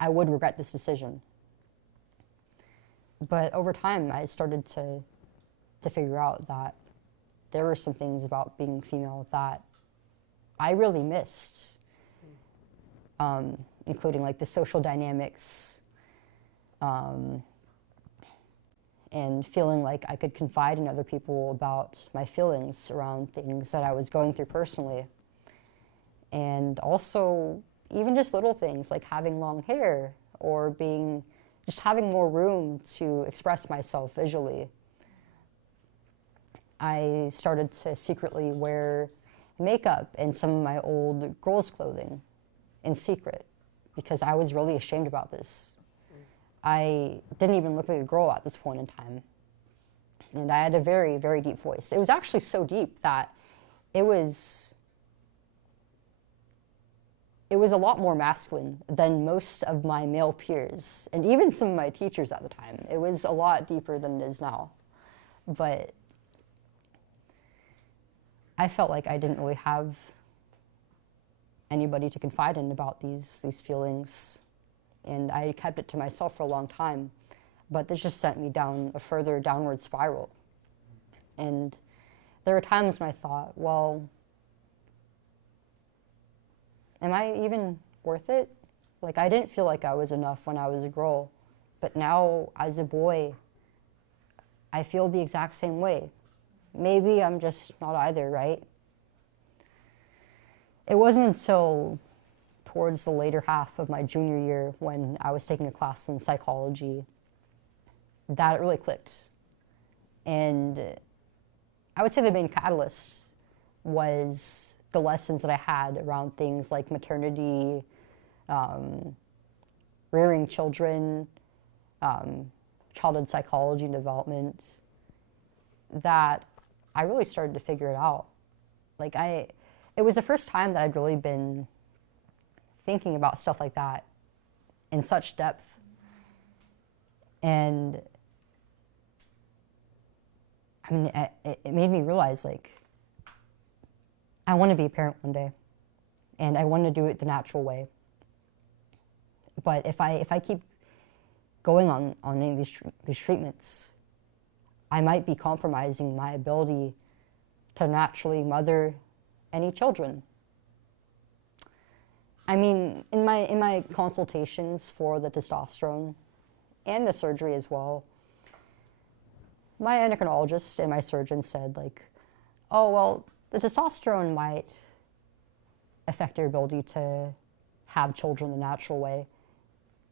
I would regret this decision. But over time, I started to figure out that there were some things about being female that I really missed, including like the social dynamics, and feeling like I could confide in other people about my feelings around things that I was going through personally. And also, even just little things like having long hair or just having more room to express myself visually. I started to secretly wear makeup and some of my old girls' clothing in secret because I was really ashamed about this. I didn't even look like a girl at this point in time. And I had a very, very deep voice. It was actually so deep that it was a lot more masculine than most of my male peers, and even some of my teachers at the time. It was a lot deeper than it is now. But I felt like I didn't really have anybody to confide in about these feelings, and I kept it to myself for a long time. But this just sent me down a further downward spiral. And there were times when I thought, well, am I even worth it? Like, I didn't feel like I was enough when I was a girl, but now as a boy, I feel the exact same way. Maybe I'm just not either, right? It wasn't until towards the later half of my junior year when I was taking a class in psychology that it really clicked. And I would say the main catalyst was the lessons that I had around things like maternity, rearing children, childhood psychology and development, that I really started to figure it out. Like it was the first time that I'd really been thinking about stuff like that in such depth. And I mean, it made me realize, like, I want to be a parent one day, and I want to do it the natural way. But if I keep going on any of these treatments, I might be compromising my ability to naturally mother any children. I mean, in my consultations for the testosterone and the surgery as well, my endocrinologist and my surgeon said, like, oh, well, the testosterone might affect your ability to have children the natural way.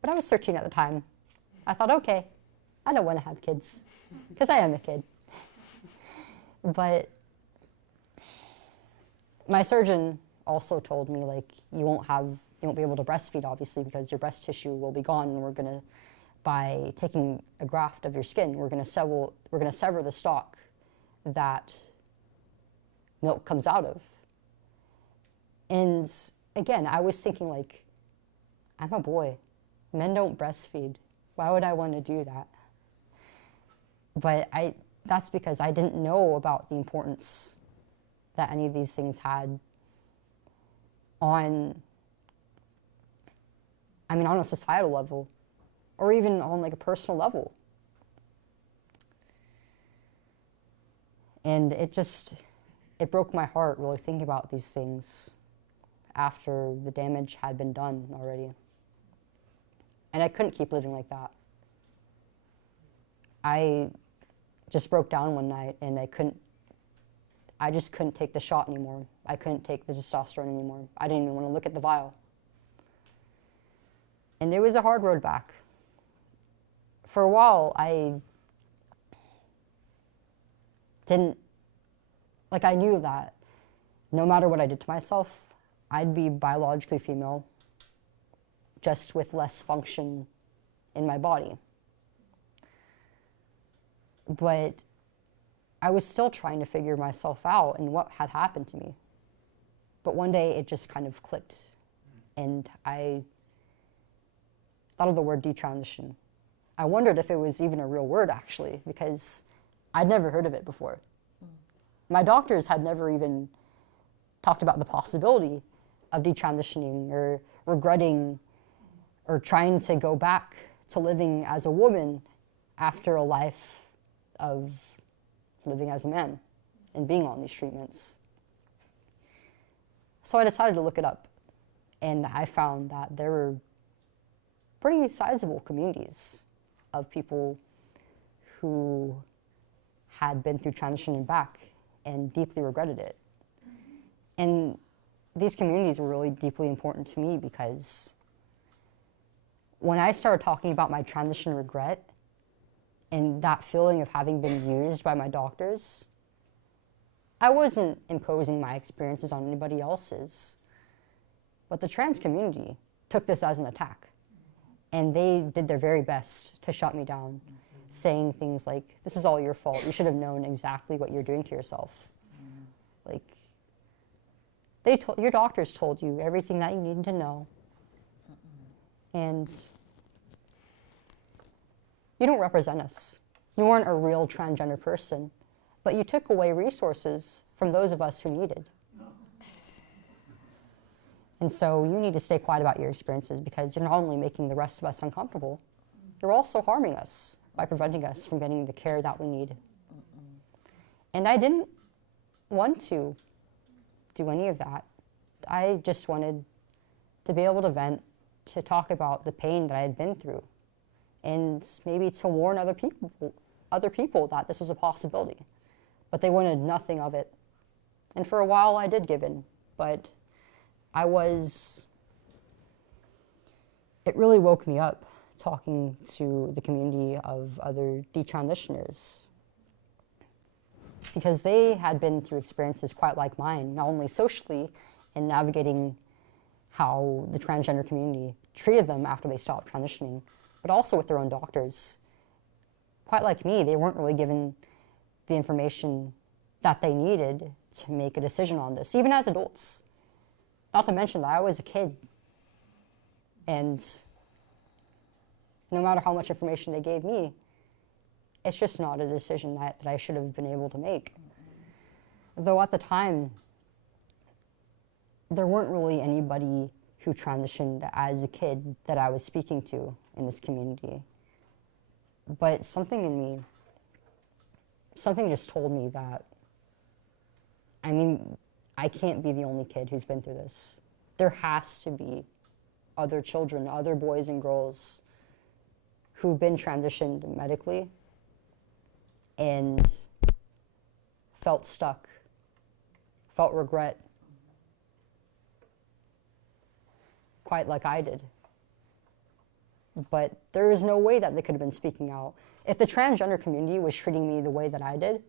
But I was 13 at the time. I thought, okay, I don't want to have kids, because I am a kid. But my surgeon also told me, like, you won't be able to breastfeed, obviously, because your breast tissue will be gone, and by taking a graft of your skin, we're gonna sever the stalk that milk comes out of. And again, I was thinking, like, I'm a boy. Men don't breastfeed. Why would I want to do that? But that's because I didn't know about the importance that any of these things had on a societal level, or even on, like, a personal level. And it broke my heart really thinking about these things after the damage had been done already. And I couldn't keep living like that. I just broke down one night, and I just couldn't take the shot anymore. I couldn't take the testosterone anymore. I didn't even want to look at the vial. And it was a hard road back. For a while, I knew that no matter what I did to myself, I'd be biologically female, just with less function in my body. But I was still trying to figure myself out and what had happened to me. But one day it just kind of clicked, and I thought of the word detransition. I wondered if it was even a real word, actually, because I'd never heard of it before. My doctors had never even talked about the possibility of detransitioning or regretting or trying to go back to living as a woman after a life of living as a man and being on these treatments. So I decided to look it up, and I found that there were pretty sizable communities of people who had been through transitioning back and deeply regretted it. And these communities were really deeply important to me because when I started talking about my transition regret and that feeling of having been used by my doctors, I wasn't imposing my experiences on anybody else's, but the trans community took this as an attack. And they did their very best to shut me down, saying things like, this is all your fault. You should have known exactly what you're doing to yourself. Like, your doctors told you everything that you needed to know. And you don't represent us. You weren't a real transgender person, but you took away resources from those of us who needed. And so you need to stay quiet about your experiences because you're not only making the rest of us uncomfortable, you're also harming us by preventing us from getting the care that we need. And I didn't want to do any of that. I just wanted to be able to vent, to talk about the pain that I had been through, and maybe to warn other people that this was a possibility. But they wanted nothing of it. And for a while I did give in, but it really woke me up talking to the community of other detransitioners because they had been through experiences quite like mine, not only socially in navigating how the transgender community treated them after they stopped transitioning, but also with their own doctors. Quite like me, they weren't really given the information that they needed to make a decision on this, even as adults. Not to mention that I was a kid, and no matter how much information they gave me, it's just not a decision that I should have been able to make. Though at the time, there weren't really anybody who transitioned as a kid that I was speaking to in this community. But something in me, something just told me that, I mean, I can't be the only kid who's been through this. There has to be other children, other boys and girls who've been transitioned medically and felt stuck, felt regret, quite like I did. But there is no way that they could have been speaking out. If the transgender community was treating me the way that I did,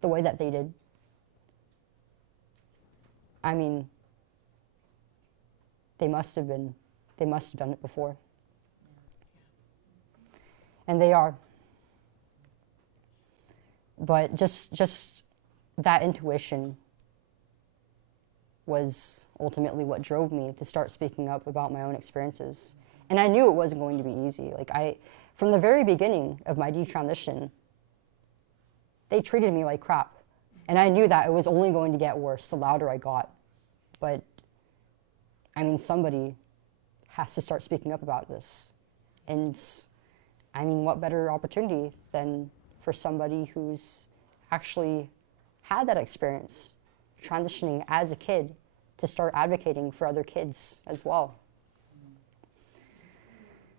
the way that they did, I mean, they must have done it before. And they are. But just that intuition was ultimately what drove me to start speaking up about my own experiences. And I knew it wasn't going to be easy. From the very beginning of my detransition, they treated me like crap. And I knew that it was only going to get worse the louder I got. But, I mean, somebody has to start speaking up about this. And, I mean, what better opportunity than for somebody who's actually had that experience, transitioning as a kid, to start advocating for other kids as well.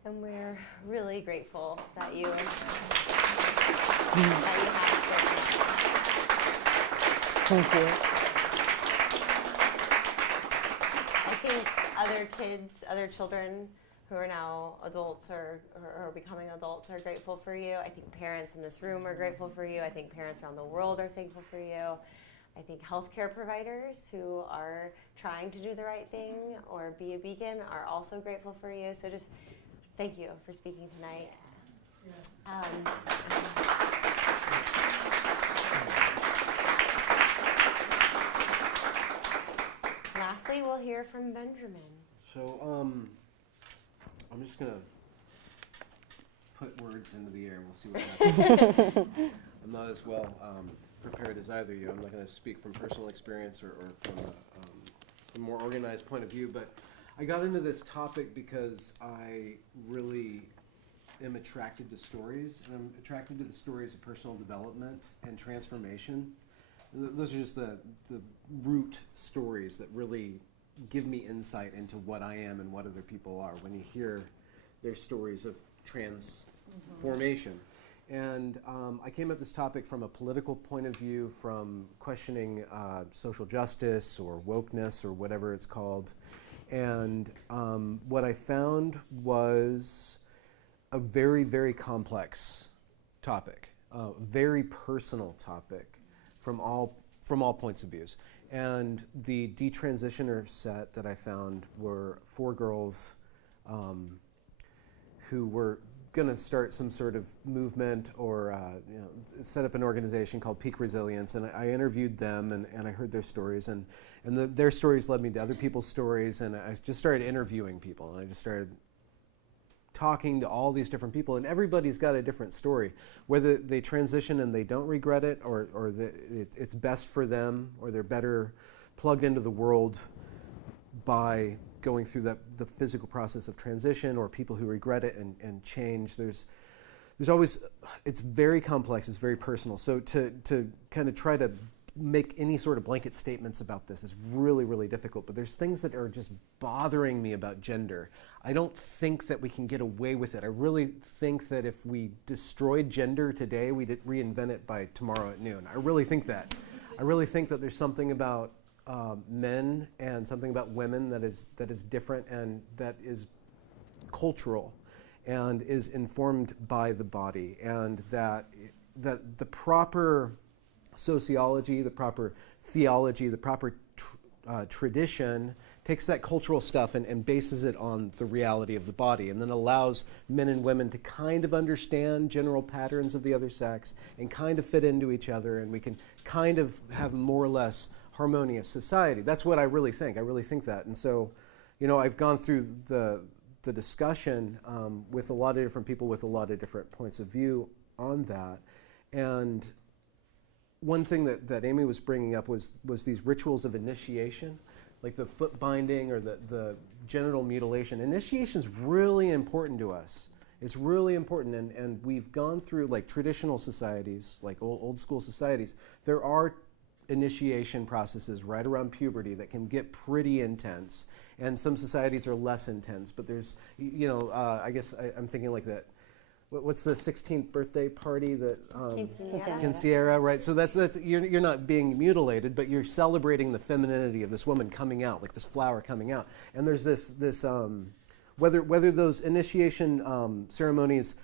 And we're really grateful that you have spoken. Thank you. I think other kids, other children who are now adults or becoming adults are grateful for you. I think parents in this room are grateful for you. I think parents around the world are thankful for you. I think healthcare providers who are trying to do the right thing or be a beacon are also grateful for you. So just thank you for speaking tonight. Lastly, we'll hear from Benjamin. So, I'm just gonna put words into the air. We'll see what happens. I'm not as well prepared as either of you. I'm not gonna speak from personal experience or from a more organized point of view, but I got into this topic because I really am attracted to stories, and I'm attracted to the stories of personal development and transformation. Those are just the root stories that really give me insight into what I am and what other people are when you hear their stories of transformation. And I came at this topic from a political point of view, from questioning social justice or wokeness or whatever it's called. And what I found was a very, very complex topic, a very personal topic from all points of views. And the detransitioner set that I found were 4 girls who were going to start some sort of movement or set up an organization called Peak Resilience. And I interviewed them and I heard their stories. And their stories led me to other people's stories. And I just started interviewing people. And I just started talking to all these different people, and everybody's got a different story. Whether they transition and they don't regret it, or it's best for them, or they're better plugged into the world by going through the physical process of transition, or people who regret it and change. There's always, it's very complex, it's very personal. So to kind of try to make any sort of blanket statements about this is really, really difficult. But there's things that are just bothering me about gender. I don't think that we can get away with it. I really think that if we destroyed gender today, we'd reinvent it by tomorrow at noon. I really think that. I really think that there's something about men and something about women that is different and that is cultural and is informed by the body, and that the proper sociology, the proper theology, the proper tradition, takes that cultural stuff and bases it on the reality of the body, and then allows men and women to kind of understand general patterns of the other sex and kind of fit into each other, and we can kind of have more or less harmonious society. That's what I really think. I really think that. And so, I've gone through the discussion with a lot of different people with a lot of different points of view on that. And one thing that Amy was bringing up was these rituals of initiation, like the foot binding or the genital mutilation. Initiation is really important to us. It's really important, and we've gone through like traditional societies, like old school societies. There are initiation processes right around puberty that can get pretty intense, and some societies are less intense. But there's, I guess I'm thinking like that. What's the 16th birthday party that quinceañera, right? So that's you're not being mutilated, but you're celebrating the femininity of this woman coming out, like this flower coming out. And there's this whether those initiation ceremonies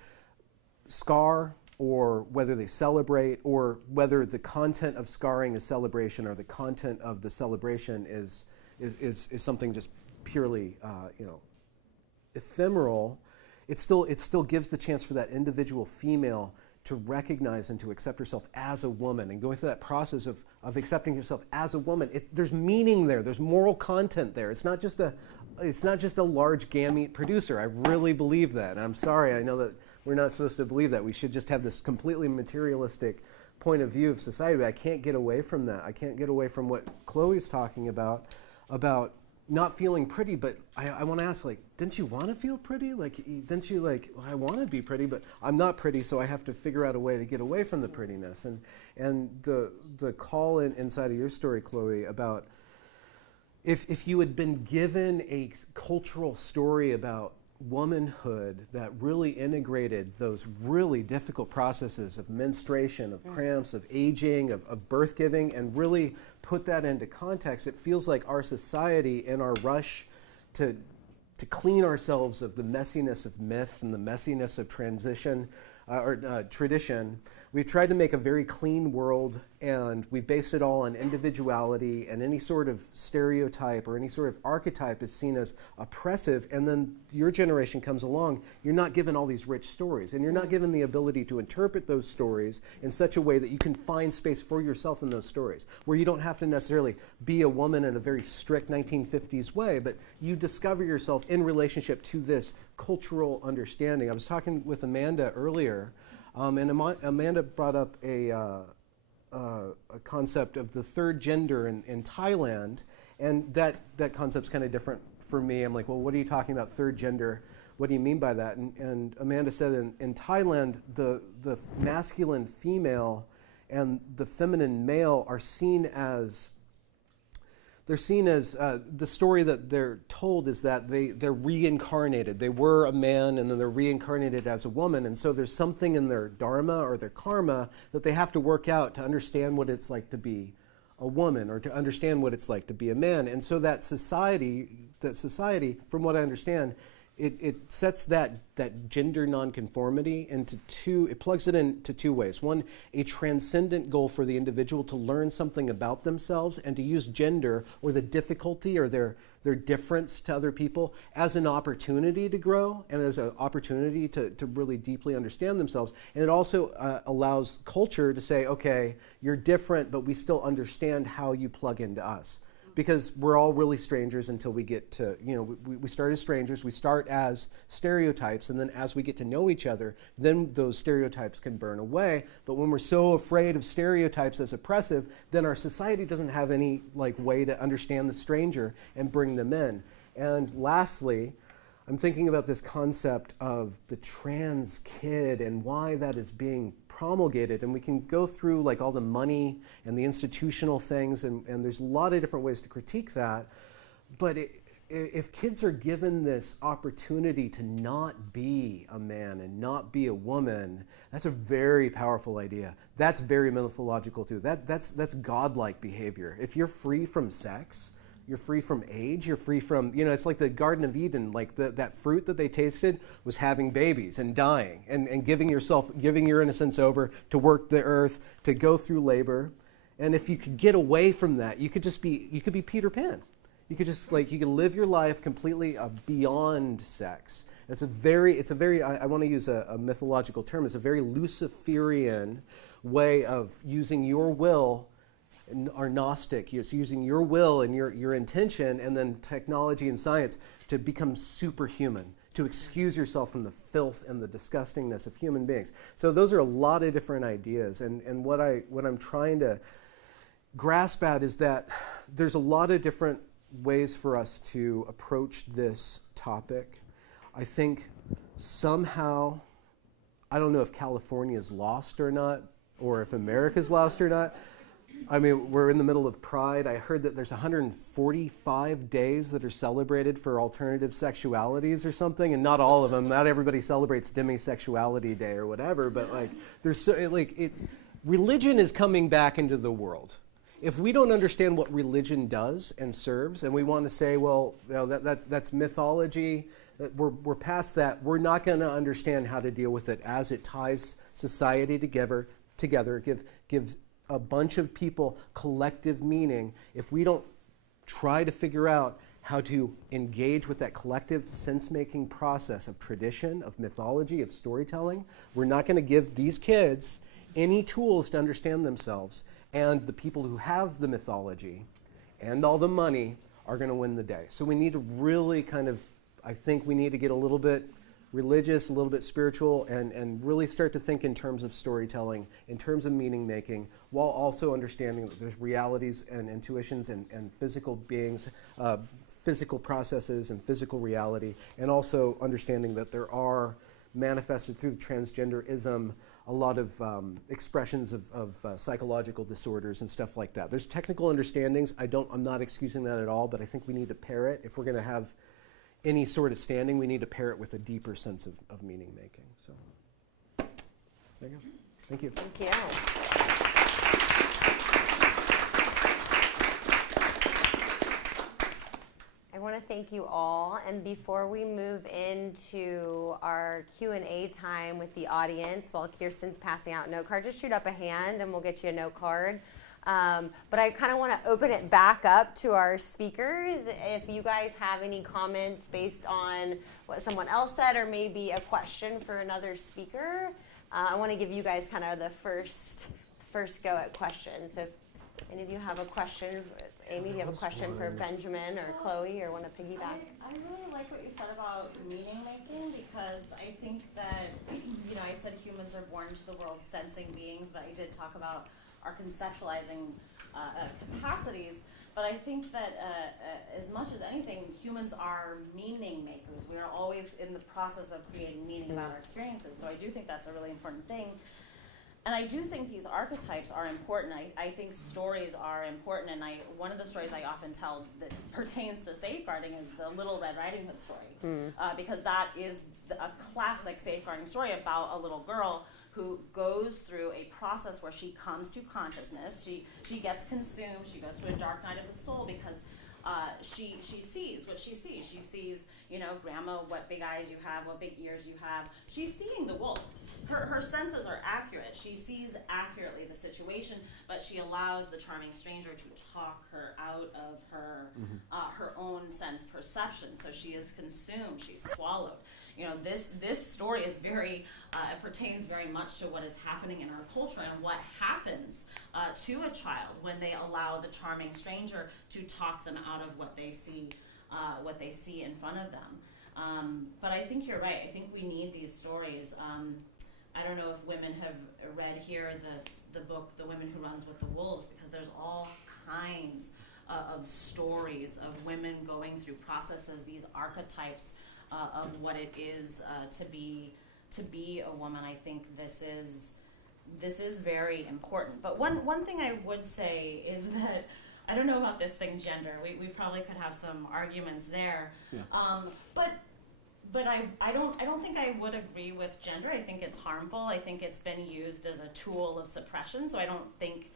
scar, or whether they celebrate, or whether the content of scarring is celebration, or the content of the celebration is something just purely ephemeral. It still gives the chance for that individual female to recognize and to accept herself as a woman, and going through that process of accepting herself as a woman. There's meaning there. There's moral content there. It's not just a large gamete producer. I really believe that. And I'm sorry. I know that we're not supposed to believe that. We should just have this completely materialistic point of view of society. But I can't get away from that. I can't get away from what Chloe's talking about not feeling pretty. But I want to ask, like, didn't you want to feel pretty? Like, didn't you well, I want to be pretty, but I'm not pretty, so I have to figure out a way to get away from the prettiness. And the call inside of your story, Chloe, about if you had been given a cultural story about womanhood that really integrated those really difficult processes of menstruation, of cramps, of aging, of birth giving, and really put that into context, it feels like our society, in our rush to clean ourselves of the messiness of myth and the messiness of transition or tradition, we've tried to make a very clean world, and we've based it all on individuality, and any sort of stereotype or any sort of archetype is seen as oppressive. And then your generation comes along, you're not given all these rich stories, and you're not given the ability to interpret those stories in such a way that you can find space for yourself in those stories, where you don't have to necessarily be a woman in a very strict 1950s way, but you discover yourself in relationship to this cultural understanding. I was talking with Amanda earlier, and Amanda brought up a concept of the third gender in Thailand, and that concept's kind of different for me. I'm like, well, what are you talking about, third gender? What do you mean by that? And Amanda said in Thailand, the masculine female and the feminine male are seen as the story that they're told is that they're reincarnated. They were a man and then they're reincarnated as a woman. And so there's something in their dharma or their karma that they have to work out to understand what it's like to be a woman, or to understand what it's like to be a man. And so that society, from what I understand, it sets that gender nonconformity it plugs it into two ways. One, a transcendent goal for the individual to learn something about themselves and to use gender or the difficulty or their difference to other people as an opportunity to grow and as an opportunity to really deeply understand themselves. And it also allows culture to say, okay, you're different, but we still understand how you plug into us. Because we're all really strangers until we get to, we start as strangers, we start as stereotypes, and then as we get to know each other, then those stereotypes can burn away. But when we're so afraid of stereotypes as oppressive, then our society doesn't have any way to understand the stranger and bring them in. And lastly, I'm thinking about this concept of the trans kid and why that is being promulgated. And we can go through all the money and the institutional things, and there's a lot of different ways to critique that. But if kids are given this opportunity to not be a man and not be a woman, that's a very powerful idea. That's very mythological too. That's godlike behavior. If you're free from sex, you're free from age, you're free from, it's like the Garden of Eden, that fruit that they tasted was having babies and dying and giving your innocence over to work the earth, to go through labor. And if you could get away from that, you could be Peter Pan. You could just you could live your life completely beyond sex. It's a very, I want to use a mythological term, it's a very Luciferian way of using your will, or Gnostic, it's using your will and your intention and then technology and science to become superhuman, to excuse yourself from the filth and the disgustingness of human beings. So those are a lot of different ideas, and what I'm trying to grasp at is that there's a lot of different ways for us to approach this topic. I think somehow, I don't know if California is lost or not, or if America's lost or not. I mean, we're in the middle of Pride. I heard that there's 145 days that are celebrated for alternative sexualities or something, and not all of them. Not everybody celebrates Demisexuality Day or whatever, but religion is coming back into the world. If we don't understand what religion does and serves, and we want to say, well, that's mythology, we're past that, we're not going to understand how to deal with it as it ties society together, gives a bunch of people collective meaning. If we don't try to figure out how to engage with that collective sense-making process of tradition, of mythology, of storytelling, we're not going to give these kids any tools to understand themselves. And the people who have the mythology and all the money are going to win the day. So we need to really I think we need to get a little bit religious, a little bit spiritual, and really start to think in terms of storytelling, in terms of meaning making, while also understanding that there's realities and intuitions and physical beings, physical processes and physical reality, and also understanding that there are manifested through the transgenderism a lot of expressions of psychological disorders and stuff like that. There's technical understandings. I'm not excusing that at all, but I think we need to pair it. If we're going to have any sort of standing, we need to pair it with a deeper sense of meaning making. So there you go. Thank you. Thank you. I want to thank you all, and before we move into our Q&A time with the audience, while Kirsten's passing out note cards, just shoot up a hand and we'll get you a note card. But I kind of want to open it back up to our speakers. If you guys have any comments based on what someone else said, or maybe a question for another speaker, I want to give you guys kind of the first go at questions. So if any of you have a question, Amy, do you have a question for Benjamin or Chloe, or want to piggyback? I really like what you said about meaning making, because I think that, I said humans are born to the world sensing beings, but I did talk about our conceptualizing capacities. But I think that as much as anything, humans are meaning makers. We are always in the process of creating meaning about our experiences. So I do think that's a really important thing. And I do think these archetypes are important. I think stories are important, and one of the stories I often tell that pertains to safeguarding is the Little Red Riding Hood story, because that is a classic safeguarding story about a little girl who goes through a process where she comes to consciousness. She gets consumed. She goes through a dark night of the soul because she sees what she sees. She sees, grandma, what big eyes you have, what big ears you have. She's seeing the wolf. Her senses are accurate. She sees accurately the situation, but she allows the charming stranger to talk her out of her her own sense perception. So she is consumed. She's swallowed. This story is very it pertains very much to what is happening in our culture and what happens to a child when they allow the charming stranger to talk them out of what they see in front of them. But I think you're right. I think we need these stories. I don't know if women have read here the book, The Women Who Runs with the Wolves, because there's all kinds of stories of women going through processes, these archetypes of what it is to be a woman. I think this is very important. But one thing I would say is that I don't know about this thing, gender. We probably could have some arguments there. Yeah. But I don't think I would agree with gender. I think it's harmful. I think it's been used as a tool of suppression. So I don't think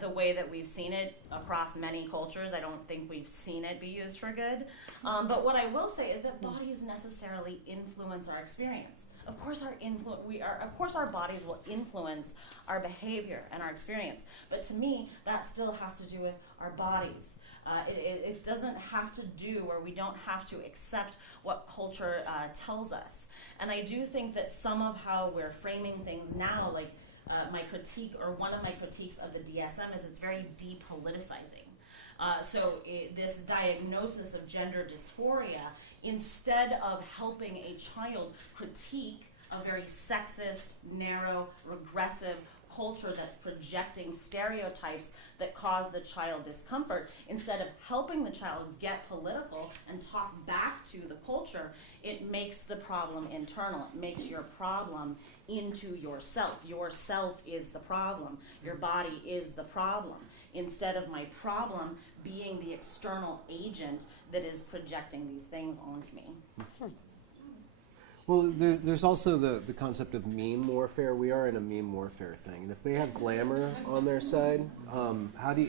the way that we've seen it across many cultures, I don't think we've seen it be used for good. But what I will say is that bodies necessarily influence our experience. Of course of course our bodies will influence our behavior and our experience. But to me, that still has to do with our bodies. It doesn't have to do, or we don't have to accept what culture tells us. And I do think that some of how we're framing things now, like my critique, or one of my critiques of the DSM, is it's very depoliticizing. This diagnosis of gender dysphoria, instead of helping a child critique a very sexist, narrow, regressive culture that's projecting stereotypes that cause the child discomfort, instead of helping the child get political and talk back to the culture, it makes the problem internal. It makes your problem into yourself. Yourself is the problem. Your body is the problem. Instead of my problem being the external agent that is projecting these things onto me. Well, there's also the concept of meme warfare. We are in a meme warfare thing, and if they have glamour on their side, how do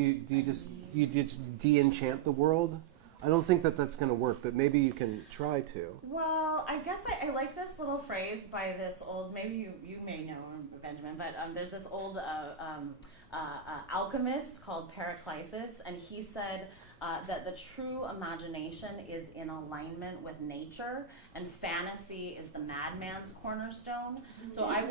you just de-enchant the world? I don't think that's going to work, but maybe you can try to. Well, I guess I like this little phrase by this old, maybe you may know him, Benjamin, but there's this old alchemist called Heraclitus, and he said that the true imagination is in alignment with nature, and fantasy is the madman's cornerstone. So I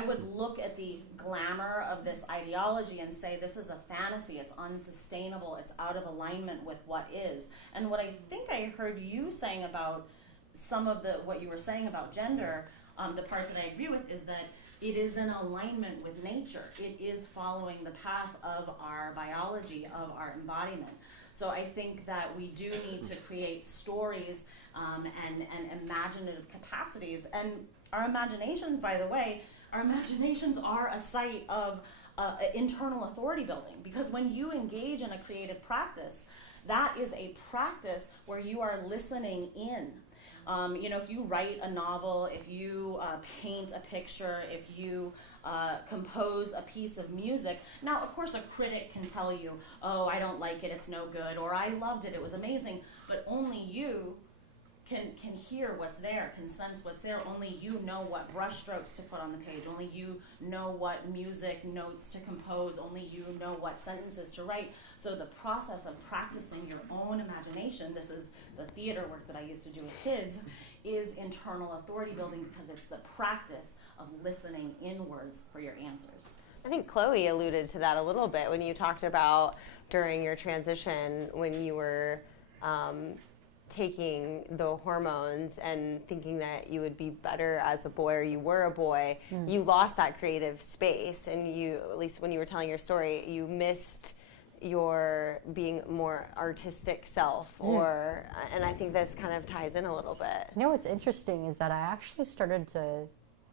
would look at the glamour of this ideology and say, this is a fantasy, it's unsustainable, it's out of alignment with what is. And what I think I heard you saying about some of what you were saying about gender, the part that I agree with is that it is in alignment with nature. It is following the path of our biology, of our embodiment. So I think that we do need to create stories and imaginative capacities. And our imaginations, by the way, our imaginations are a site of internal authority building. Because when you engage in a creative practice, that is a practice where you are listening in. If you write a novel, if you paint a picture, if you compose a piece of music, now of course a critic can tell you, oh, I don't like it, it's no good, or I loved it, it was amazing, but only you can hear what's there, can sense what's there. Only you know what brushstrokes to put on the page. Only you know what music notes to compose. Only you know what sentences to write. So the process of practicing your own imagination, this is the theater work that I used to do with kids, is internal authority building, because it's the practice of listening inwards for your answers. I think Chloe alluded to that a little bit when you talked about during your transition when you were taking the hormones and thinking that you would be better as a boy, or you were a boy, you lost that creative space, and you, at least when you were telling your story, you missed your being more artistic self, or and I think this kind of ties in a little bit. You know what's interesting is that I actually started to,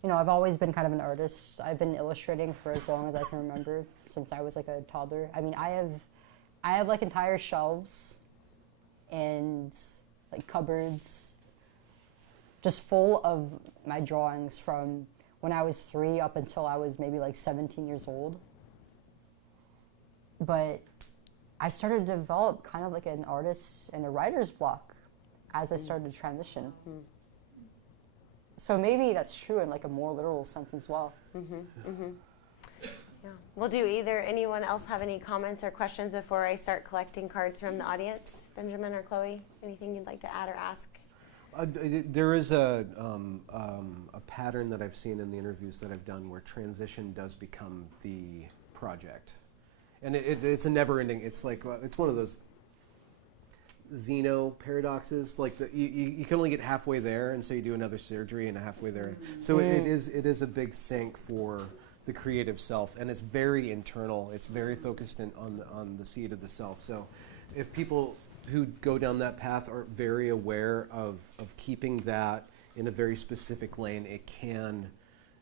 I've always been kind of an artist. I've been illustrating for as long as I can remember, since I was like a toddler. I mean, I have like entire shelves and like cupboards just full of my drawings from when I was 3 up until I was maybe like 17 years old. But I started to develop kind of like an artist and a writer's block as I started to transition. So maybe that's true in like a more literal sense as well. Yeah. Well, do anyone else have any comments or questions before I start collecting cards from the audience? Benjamin or Chloe, anything you'd like to add or ask? There is a pattern that I've seen in the interviews that I've done where transition does become the project. And it's a never-ending, it's like, it's one of those Zeno paradoxes, like you can only get halfway there, and so you do another surgery and halfway there. So it is a big sink for the creative self, and it's very internal. It's very focused on the seed of the self. So if people who go down that path are very aware of keeping that in a very specific lane, it can,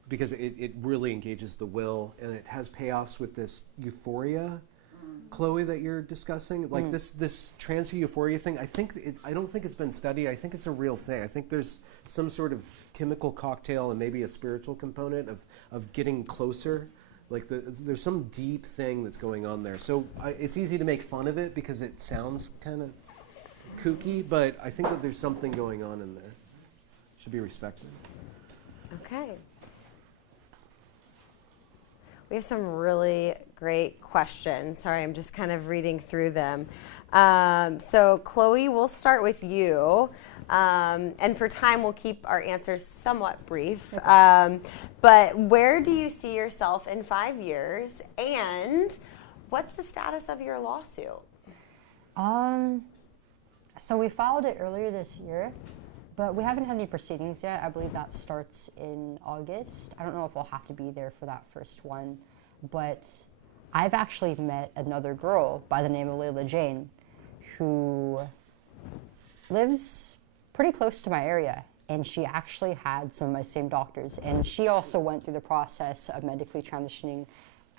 because it really engages the will, and it has payoffs with this euphoria, Chloe, that you're discussing. Like this transfer euphoria thing, I don't think it's been studied. I think it's a real thing. I think there's some sort of chemical cocktail and maybe a spiritual component of getting closer. Like there's some deep thing that's going on there. So it's easy to make fun of it because it sounds kind of kooky, but I think that there's something going on in there. Should be respected. Okay. We have some really great questions. Sorry, I'm just kind of reading through them. So Chloe, we'll start with you. And for time, we'll keep our answers somewhat brief. But where do you see yourself in 5 years? And what's the status of your lawsuit? So we filed it earlier this year, but we haven't had any proceedings yet. I believe that starts in August. I don't know if I'll have to be there for that first one, but I've actually met another girl by the name of Layla Jane who lives pretty close to my area, and she actually had some of my same doctors, and she also went through the process of medically transitioning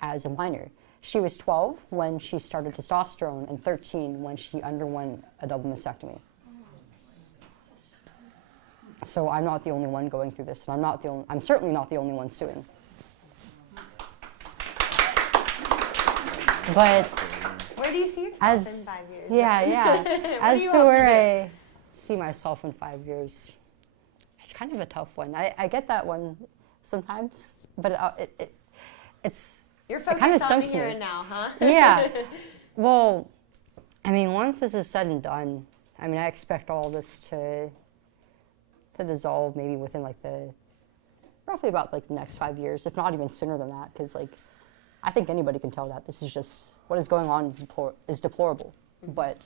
as a minor. She was 12 when she started testosterone and 13 when she underwent a double mastectomy. So I'm not the only one going through this, and I'm certainly not the only one suing. But Where do you see yourself in 5 years? yeah. As you to hope where to I see myself in 5 years, it's kind of a tough one. I get that one sometimes, but it's You're it kinda focused on the stumps here me. and now, huh? Yeah. Well, I mean, once this is said and done, I mean, I expect all this to dissolve maybe within like roughly about like the next 5 years, if not even sooner than that, because like I think anybody can tell that this is just what is going on is deplorable. But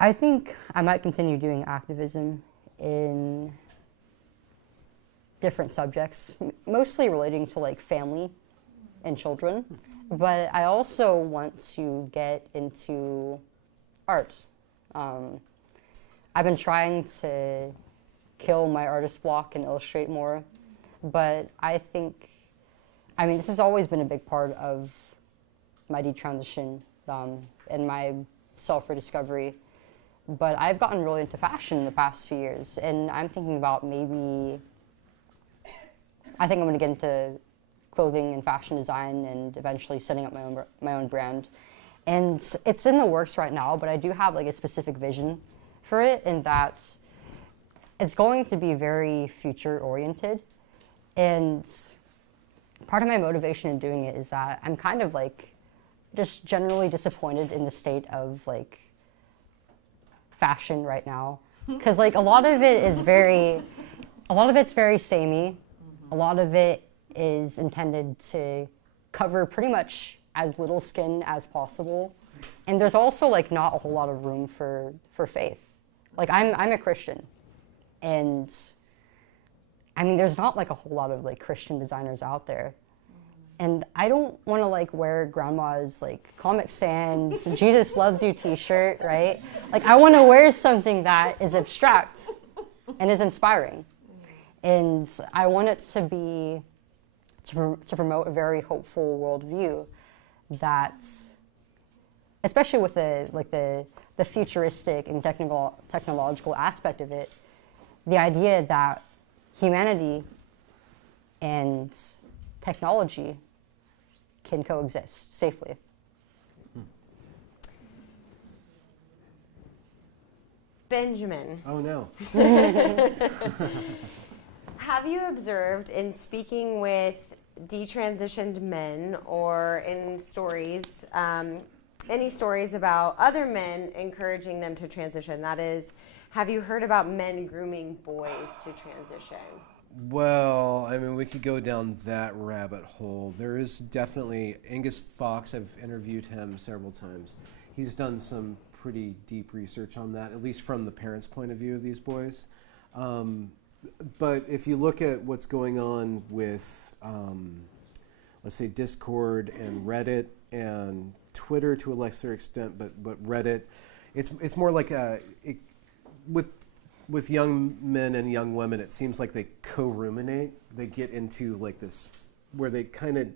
I think I might continue doing activism in different subjects, mostly relating to like family and children. But I also want to get into art. I've been trying to kill my artist block and illustrate more, but I think, I mean, this has always been a big part of my detransition and my self-rediscovery. But I've gotten really into fashion in the past few years, and I'm thinking about I think I'm going to get into clothing and fashion design and eventually setting up my own brand. And it's in the works right now, but I do have like a specific vision for it, in that it's going to be very future oriented. And part of my motivation in doing it is that I'm kind of like just generally disappointed in the state of like fashion right now, because like a lot of it's very samey. A lot of it is intended to cover pretty much as little skin as possible, and there's also like not a whole lot of room for faith. Like I'm a Christian, and I mean there's not like a whole lot of like Christian designers out there. And I don't want to like wear grandma's like Comic Sans Jesus loves you t-shirt, right? Like I want to wear something that is abstract and is inspiring. And I want it to be to promote a very hopeful worldview that, especially with the futuristic and technological aspect of it, the idea that humanity and technology can coexist safely. Benjamin, Oh no. have you observed in speaking with detransitioned men or in stories, any stories about other men encouraging them to transition? That is, have you heard about men grooming boys to transition? Well, I mean, we could go down that rabbit hole. There is definitely Angus Fox. I've interviewed him several times. He's done some pretty deep research on that, at least from the parents' point of view of these boys. But if you look at what's going on with, let's say, Discord and Reddit and Twitter to a lesser extent, but Reddit, it's more like with young men and young women, it seems like they co-ruminate. They get into like this, where they kind of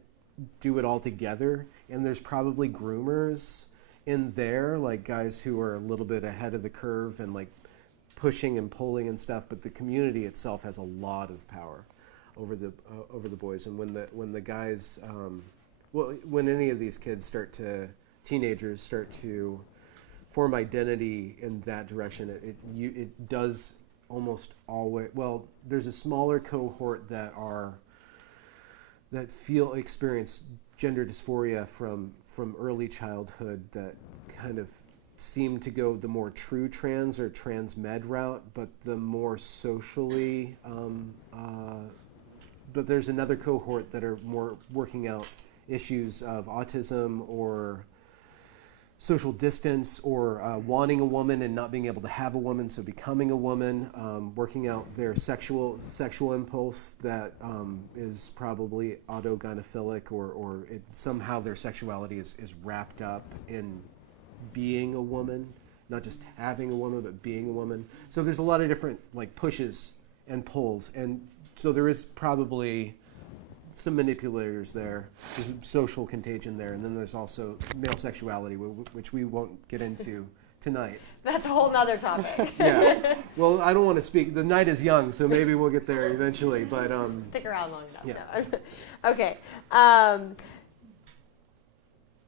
do it all together. And there's probably groomers in there, like guys who are a little bit ahead of the curve and like pushing and pulling and stuff. But the community itself has a lot of power over the boys. And when the guys, when any of these kids teenagers start to form identity in that direction, it does almost always, well, there's a smaller cohort that experience gender dysphoria from early childhood that kind of seem to go the more true trans or trans med route, but the more socially, but there's another cohort that are more working out issues of autism or social distance or wanting a woman and not being able to have a woman, so becoming a woman, working out their sexual impulse that is probably autogynephilic or somehow their sexuality is wrapped up in being a woman, not just having a woman, but being a woman. So there's a lot of different like pushes and pulls, and so there is probably some manipulators there. There's social contagion there, and then there's also male sexuality, which we won't get into tonight. That's a whole nother topic. Yeah. Well, I don't want to speak. The night is young, so maybe we'll get there eventually. But Stick around long enough. Yeah. No. Okay.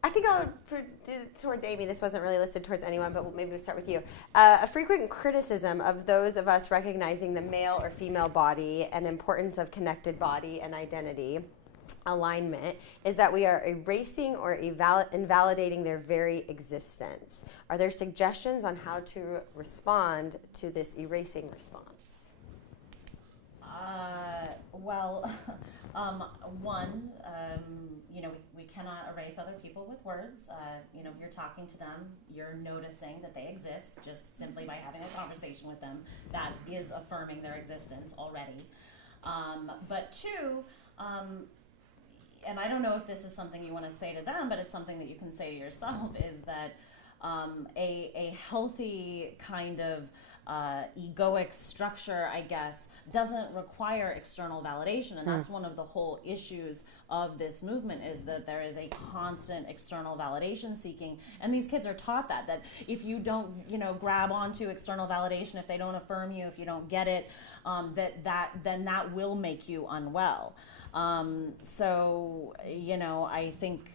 I think I'll do it towards Amy. This wasn't really listed towards anyone, but maybe we'll start with you. A frequent criticism of those of us recognizing the male or female body and importance of connected body and identity alignment is that we are erasing or invalidating their very existence. Are there suggestions on how to respond to this erasing response? Well, one, we cannot erase other people with words. You're talking to them, you're noticing that they exist just simply by having a conversation with them. That is affirming their existence already. But two, and I don't know if this is something you want to say to them, but it's something that you can say to yourself, is that a healthy kind of egoic structure, I guess, doesn't require external validation, and that's one of the whole issues of this movement, is that there is a constant external validation seeking, and these kids are taught that if you don't grab onto external validation, if they don't affirm you, if you don't get it, then that will make you unwell. So I think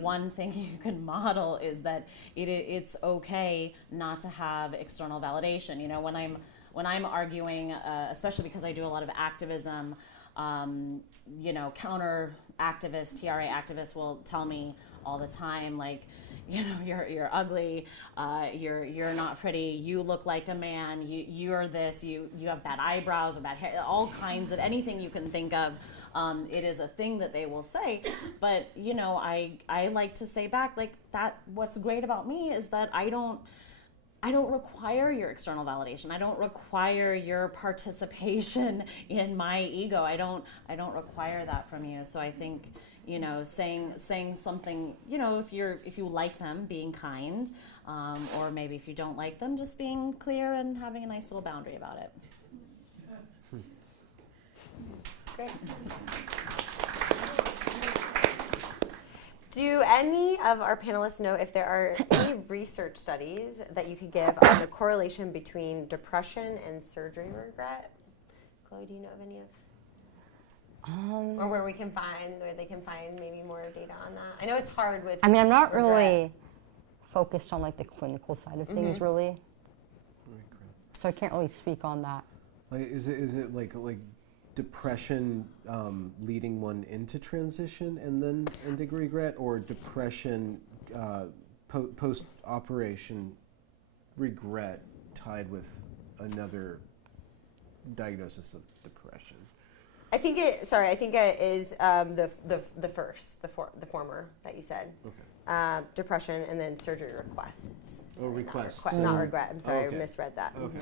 one thing you can model is that it's okay not to have external validation. When I'm arguing, especially because I do a lot of activism, counter activists, TRA activists will tell me all the time, like, you're ugly, you're not pretty, you look like a man, you're this, you have bad eyebrows or bad hair, all kinds of anything you can think of. It is a thing that they will say, but I like to say back, like, that what's great about me is that I don't require your external validation. I don't require your participation in my ego. I don't require that from you. So I think, saying something, if you like them, being kind, or maybe if you don't like them, just being clear and having a nice little boundary about it. Great. Do any of our panelists know if there are any research studies that you could give on the correlation between depression and surgery regret? Chloe, do you know of any of? Or where they can find maybe more data on that? I know it's hard with. I mean, I'm not regret. really focused on like the clinical side of things, really. So I can't really speak on that. Like, is it like depression leading one into transition and then ending regret, or depression post-operation regret tied with another diagnosis of depression? I think it is the former that you said. Okay. Depression and then surgery requests. Oh, requests. Not regret. I'm sorry, Okay. I misread that. Okay.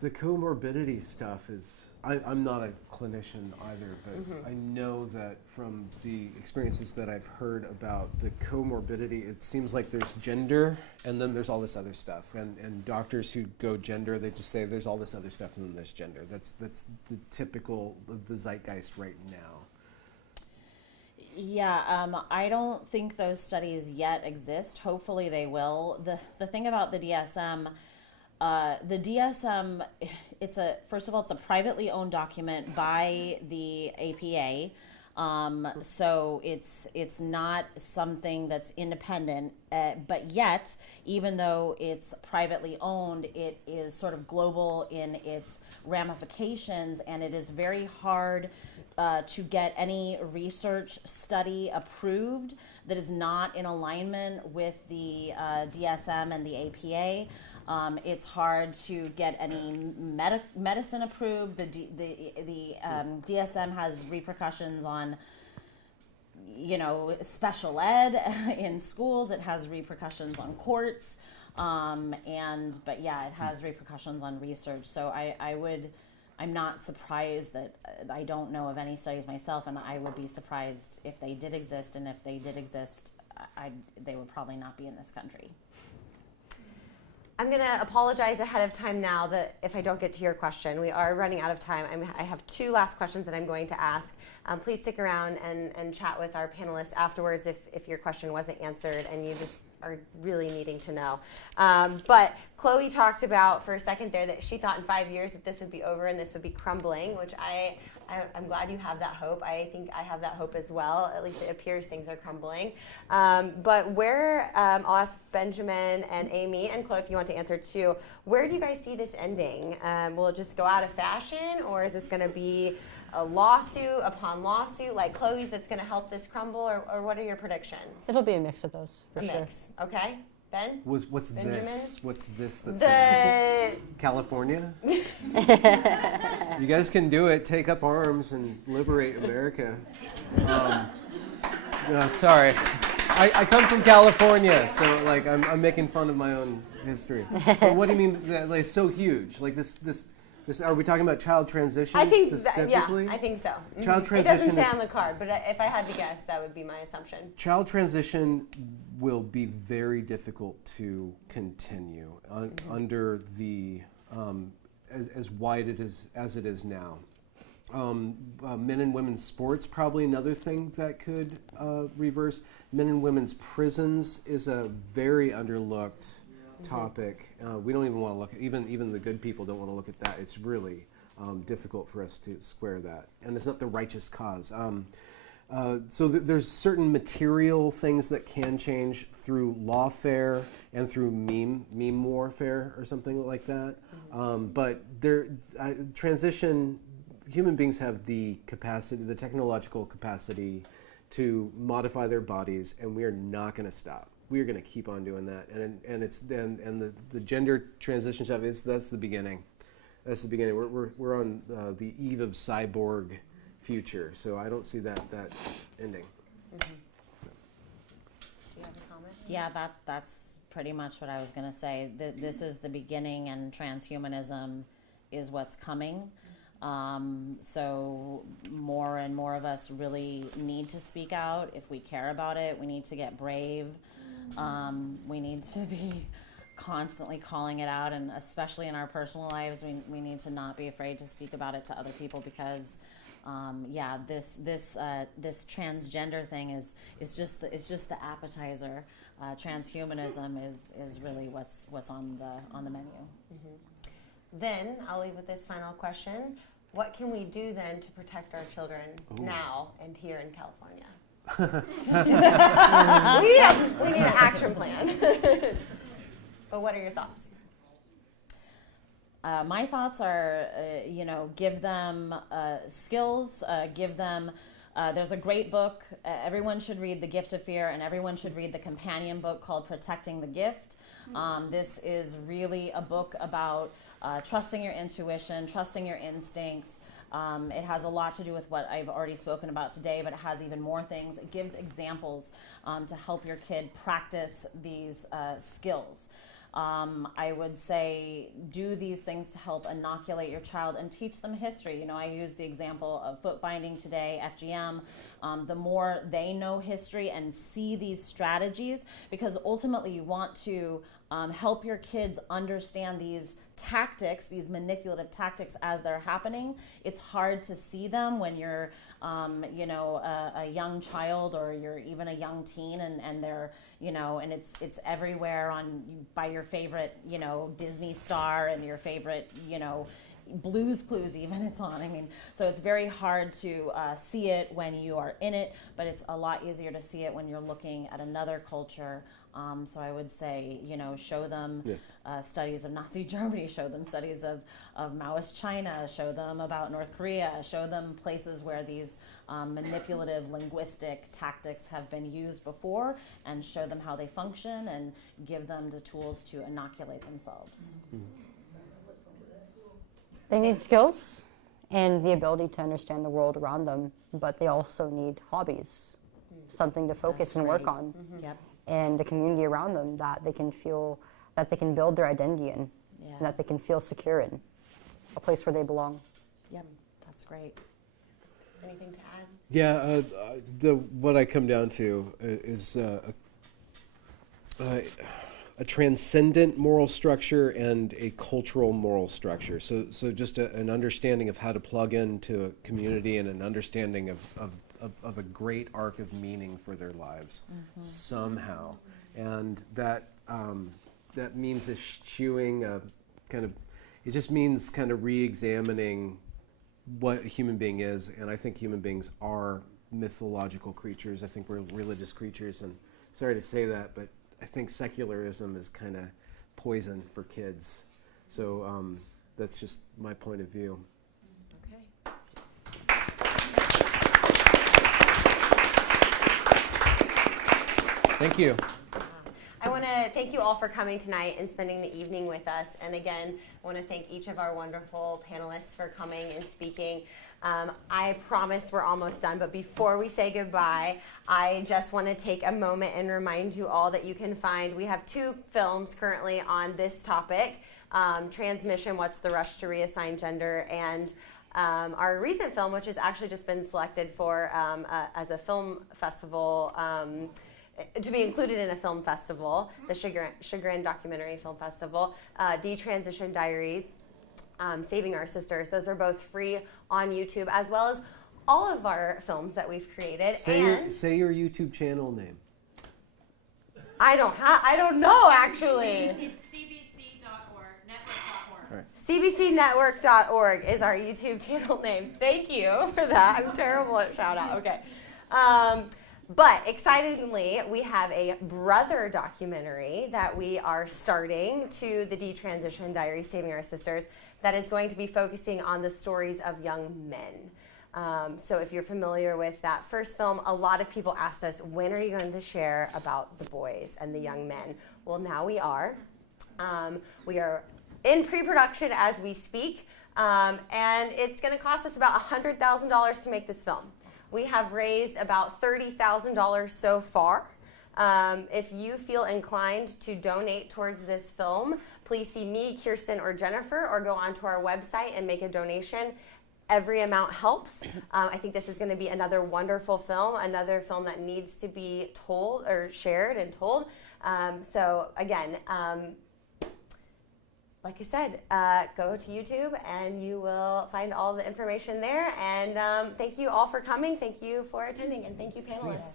The comorbidity stuff is, I'm not a clinician either, but I know that from the experiences that I've heard about the comorbidity, it seems like there's gender and then there's all this other stuff. And doctors who go gender, they just say there's all this other stuff and then there's gender. That's the typical, the zeitgeist right now. Yeah, I don't think those studies yet exist. Hopefully they will. The thing about the DSM, first of all, it's a privately owned document by the APA. So it's not something that's independent, but yet, even though it's privately owned, it is sort of global in its ramifications, and it is very hard to get any research study approved that is not in alignment with the DSM and the APA. It's hard to get any medicine approved. The DSM has repercussions on, special ed in schools. It has repercussions on courts, but yeah, it has repercussions on research. So I'm not surprised that I don't know of any studies myself, and I would be surprised if they did exist. And if they did exist, they would probably not be in this country. I'm going to apologize ahead of time now that if I don't get to your question. We are running out of time. I have two last questions that I'm going to ask. Please stick around and chat with our panelists afterwards if your question wasn't answered and you just are really needing to know. But Chloe talked about for a second there that she thought in 5 years that this would be over and this would be crumbling, which I'm glad you have that hope. I think I have that hope as well. At least it appears things are crumbling. But where, I'll ask Benjamin and Amy, and Chloe if you want to answer too, where do you guys see this ending? Will it just go out of fashion, or is this going to be a lawsuit upon lawsuit like Chloe's that's going to help this crumble, or what are your predictions? It'll be a mix of those, for A sure. mix, okay. Ben? What's Benjamin? this? What's this that's The California? You guys can do it. Take up arms and liberate America. No, sorry. I come from California, so like I'm making fun of my own history. But what do you mean that like so huge? Like this are we talking about child transition I think specifically? yeah, I think so. Child It transition doesn't say is- on the card, but if I had to guess, that would be my assumption. Child transition will be very difficult to continue under the as wide as it is now. Men and women's sports, probably another thing that could reverse. Men and women's prisons is a very underlooked topic. We don't even want to look at, even the good people don't want to look at that. It's really difficult for us to square that. And it's not the righteous cause. So there's certain material things that can change through lawfare and through meme warfare or something like that. But transition, human beings have the capacity, the technological capacity to modify their bodies, and we are not going to stop. We are going to keep on doing that, and the gender transition stuff that's the beginning. That's the beginning. We're on the eve of cyborg future, so I don't see that ending. Do you have a comment? Yeah, that's pretty much what I was going to say. This is the beginning, and transhumanism is what's coming. So more and more of us really need to speak out if we care about it. We need to get brave. We need to be constantly calling it out, and especially in our personal lives, we need to not be afraid to speak about it to other people, because this transgender thing is just the appetizer. Transhumanism is really what's on the menu. Then I'll leave with this final question. What can we do then to protect our children now and here in California? we need an action plan. But what are your thoughts? My thoughts are, give them skills, give them, there's a great book, everyone should read The Gift of Fear, and everyone should read the companion book called Protecting the Gift. This is really a book about trusting your intuition, trusting your instincts. It has a lot to do with what I've already spoken about today, but it has even more things. It gives examples to help your kid practice these skills. I would say do these things to help inoculate your child and teach them history. I use the example of foot binding today, FGM. The more they know history and see these strategies, because ultimately you want to help your kids understand these tactics, these manipulative tactics as they're happening. It's hard to see them when you're, a young child, or you're even a young teen, and they're, and it's everywhere by your favorite, Disney star and your favorite, Blue's Clues even it's on. I mean, so it's very hard to see it when you are in it, but it's a lot easier to see it when you're looking at another culture. So I would say, show them studies of Nazi Germany, show them studies of Maoist China, show them about North Korea, show them places where these manipulative linguistic tactics have been used before, and show them how they function and give them the tools to inoculate themselves. They need skills and the ability to understand the world around them, but they also need hobbies, something to focus and work on. Yep. And a community around them that they can feel, that they can build their identity in, Yeah. and that they can feel secure in, a place where they belong. Yep. That's great. Anything to add? Yeah, what I come down to is a transcendent moral structure and a cultural moral structure. So just an understanding of how to plug into a community and an understanding of a great arc of meaning for their lives somehow. And that means eschewing a kind of, it just means kind of re-examining what a human being is. And I think human beings are mythological creatures. I think we're religious creatures. And sorry to say that, but I think secularism is kind of poison for kids. So that's just my point of view. Okay. Thank you. I want to thank you all for coming tonight and spending the evening with us. And again, I want to thank each of our wonderful panelists for coming and speaking. I promise we're almost done, but before we say goodbye, I just want to take a moment and remind you all that you can find, we have 2 films currently on this topic, Transmission, What's the Rush to Reassign Gender, and our recent film, which has actually just been selected for as a film festival, to be included in a film festival, the Chagrin Documentary Film Festival, Detransition Diaries, Saving Our Sisters. Those are both free on YouTube, as well as all of our films that we've created. Say your YouTube channel name. I don't know actually. It's cbc.org, network.org. Right. cbcnetwork.org is our YouTube channel name. Thank you for that. I'm terrible at shout out. Okay. But excitingly, we have a brother documentary that we are starting to the Detransition Diaries, Saving Our Sisters, that is going to be focusing on the stories of young men. So if you're familiar with that first film, a lot of people asked us, when are you going to share about the boys and the young men? Well, now we are. We are in pre-production as we speak, and it's going to cost us about $100,000 to make this film. We have raised about $30,000 so far. If you feel inclined to donate towards this film, please see me, Kirsten, or Jennifer, or go onto our website and make a donation. Every amount helps. I think this is going to be another wonderful film, another film that needs to be told or shared and told. So again, like I said, go to YouTube and you will find all the information there. And thank you all for coming. Thank you for attending. And thank you, panelists.